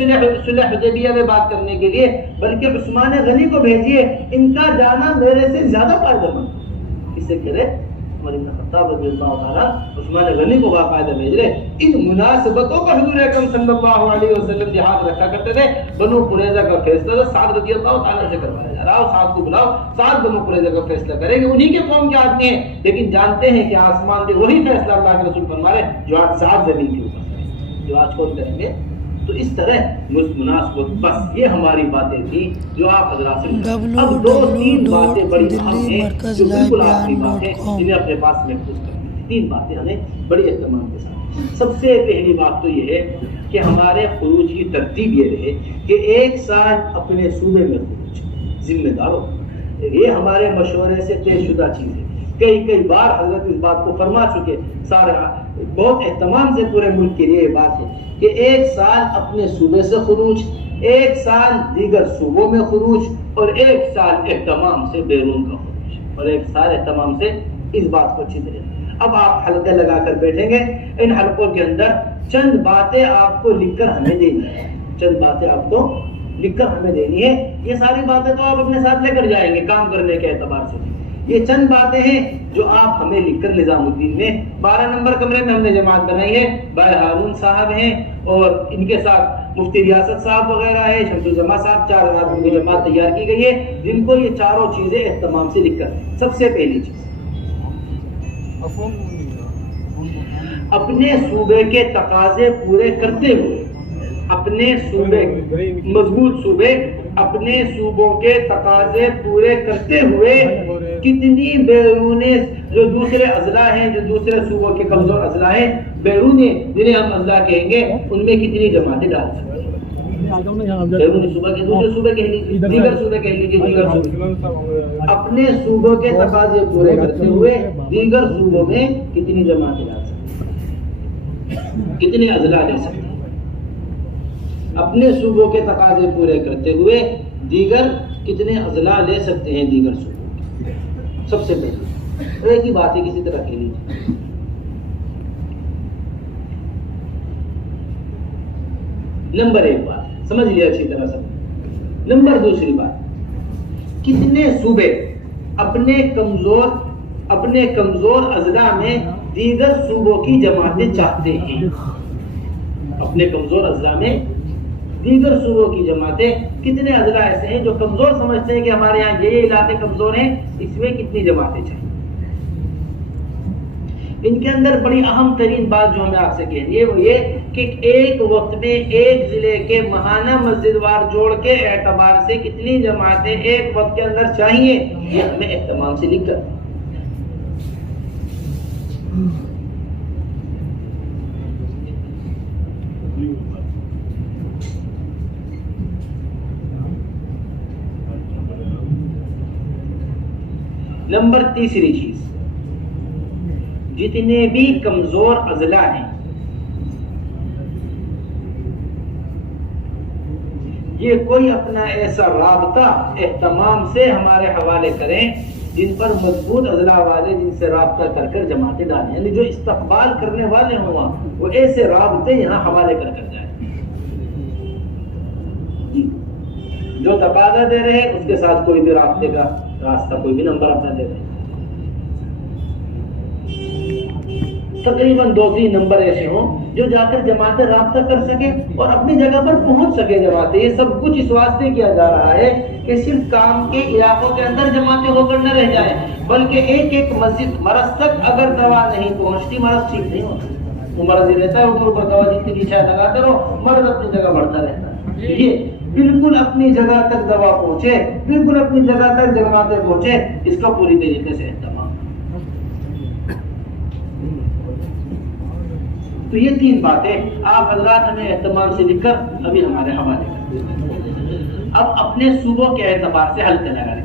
صلح حدیبیہ میں بات کرنے کے لیے، بلکہ عثمان غنی کو بھیجیے، ان کا جانا میرے سے زیادہ فائدہ مند. اس سے کہہ رہے عمر بن خطاب رضی اللہ تعالیٰ عثمان غنی کو باقاعدہ بھیج رہے. ان مناسبتوں کا حضور اکرم صلی اللہ علیہ وسلم جہاد رکھا کرتے تھے. بنو قریظہ کا فیصلہ سعد رضی اللہ تعالیٰ سے کروایا جا رہا ہے. سعد کو بلاؤ، سعد بنو قریظہ کا فیصلہ کریں گے. انہی کے قوم کے آدمی ہیں، لیکن جانتے ہیں کہ آسمان سے وہی فیصلہ اللہ کے رسول فرما رہے جو آج سعد زمین کے اوپر کریں، جو آج کون کریں گے. تو اس طرح مناسبت. بس یہ ہماری باتیں تھیں جو آپ حضرات سے. اب دو تین باتیں بڑی اہم ہیں جو بالکل آپ کی بات ہے جنہیں اپنے پاس محفوظ کرنی ہے. تین باتیں ہمیں بڑی اہتمام کے ساتھ. سب سے پہلی بات تو یہ ہے کہ ہمارے خروج کی ترتیب یہ رہے کہ ایک سال اپنے صوبے میں خروج. ذمہ داروں، یہ ہمارے مشورے سے طے شدہ چیز ہے. کئی بار حضرت اس بات کو فرما چکے. سارے بہت اہتمام سے پورے ملک کے لیے یہ بات ہے کہ ایک سال اپنے صوبے سے خروج، ایک سال دیگر صوبوں میں خروج، اور ایک سال اہتمام سے بیرون کا خروج، اور ایک سال اہتمام سے. اس بات کو اچھی طرح اب آپ حلقے لگا کر بیٹھیں گے. ان حلقوں کے اندر چند باتیں آپ کو لکھ کر ہمیں دینی ہے. چند باتیں آپ کو لکھ کر ہمیں دینی ہے. یہ ساری باتیں تو آپ اپنے ساتھ لے کر جائیں گے کام کرنے کے اعتبار سے. یہ چند باتیں ہیں جو آپ ہمیں لکھ کر نظام الدین میں 12 نمبر کمرے میں ہم نے جماعت بنائی ہے. بھائی ہارون صاحب ہیں اور ان کے ساتھ مفتی ریاست صاحب وغیرہ ہے، شمس الجماع صاحب، 4 آدمی کی جماعت تیار کی گئی ہے جن کو یہ چاروں چیزیں اہتمام سے لکھ کر. سب سے پہلی چیز اپنے صوبے کے تقاضے پورے کرتے ہوئے، اپنے صوبے مضبوط صوبے اپنے صوبوں کے تقاضے پورے کرتے ہوئے کتنی بیرونی جو دوسرے اضلاع ہیں، جو دوسرے صوبوں کے کمزور اضلاع ہیں، بیرونی جنہیں ہم اضلاع کہیں گے، ان میں کتنی جماعتیں ڈال سکتے ہیں. بیرونی صوبہ کے دوسرے صوبے کہہ لیجیے، دیگر صوبے کہہ لیجیے، دیگر صوبے اپنے صوبوں کے تقاضے پورے کرتے ہوئے دیگر صوبوں میں کتنی جماعتیں ڈال سکتے ہیں، کتنے اضلاع لے سکتے ہیں. اپنے صوبوں کے تقاضے پورے کرتے ہوئے دیگر کتنے اضلاع لے سکتے ہیں دیگر صوبوں. سب سے پہلے ایک ہی بات ہے، کسی طرح کہہ لیجیے. نمبر 1 بات سمجھ لیا اچھی طرح سب. نمبر 2 بات، کتنے صوبے اپنے کمزور اضلاع میں دیگر صوبوں کی جماعتیں چاہتے ہیں. اپنے کمزور اضلاع میں دیگر صوبوں کی جماعتیں، کتنے اضلاع ایسے ہیں جو کمزور سمجھتے ہیں کہ ہمارے یہاں یہ علاقے کمزور ہیں، اس میں کتنی جماعتیں چاہیے. ان کے اندر بڑی اہم ترین بات جو ہمیں آپ سے کہنی ہے وہ یہ کہ ایک وقت میں ایک ضلع کے ماہانہ مسجد وار جوڑ کے اعتبار سے کتنی جماعتیں ایک وقت کے اندر چاہیے، یہ ہمیں اہتمام سے لکھ کر. نمبر 3 چیز، جتنے بھی کمزور اضلاع ہیں یہ کوئی اپنا ایسا رابطہ اہتمام سے ہمارے حوالے کریں جن پر مضبوط اضلاع والے جن سے رابطہ کر کر جماعتیں ڈالیں، یعنی جو استقبال کرنے والے ہوں وہ ایسے رابطے یہاں حوالے کر کر جائیں. جو تقاضا دے رہے ہیں اس کے ساتھ کوئی بھی رابطے کا راستہ، کوئی بھی نمبر اپنا دے رہے ہیں. تقریباً 2-3 نمبر ایسے ہوں جو جا کر جماعتیں رابطہ کر سکے اور اپنی جگہ پر پہنچ سکے جماعتیں. یہ سب کچھ اس واسطے کیا جا رہا ہے کہ صرف کام کے علاقوں کے اندر جماعتیں ہو کر نہ رہ جائیں، بلکہ ایک مسجد مرض تک اگر دوا نہیں پہنچتی، مرض ٹھیک نہیں ہوتا. وہ مرض ہی رہتا ہے، اوپر دوا جتنی بھی شاید لگاتے رہو، مرض اپنی جگہ بڑھتا رہتا ہے. یہ بالکل اپنی جگہ تک دوا پہنچے، بالکل اپنی جگہ تک جماعتیں پہنچے، اس کا پوری طریقے سے اہتمام. تو یہ 3 باتیں آپ حضرات ہمیں اہتمام سے لکھ کر ابھی ہمارے حوالے کریں. اب اپنے صوبوں کے اعتبار سے حل کرنا ہے.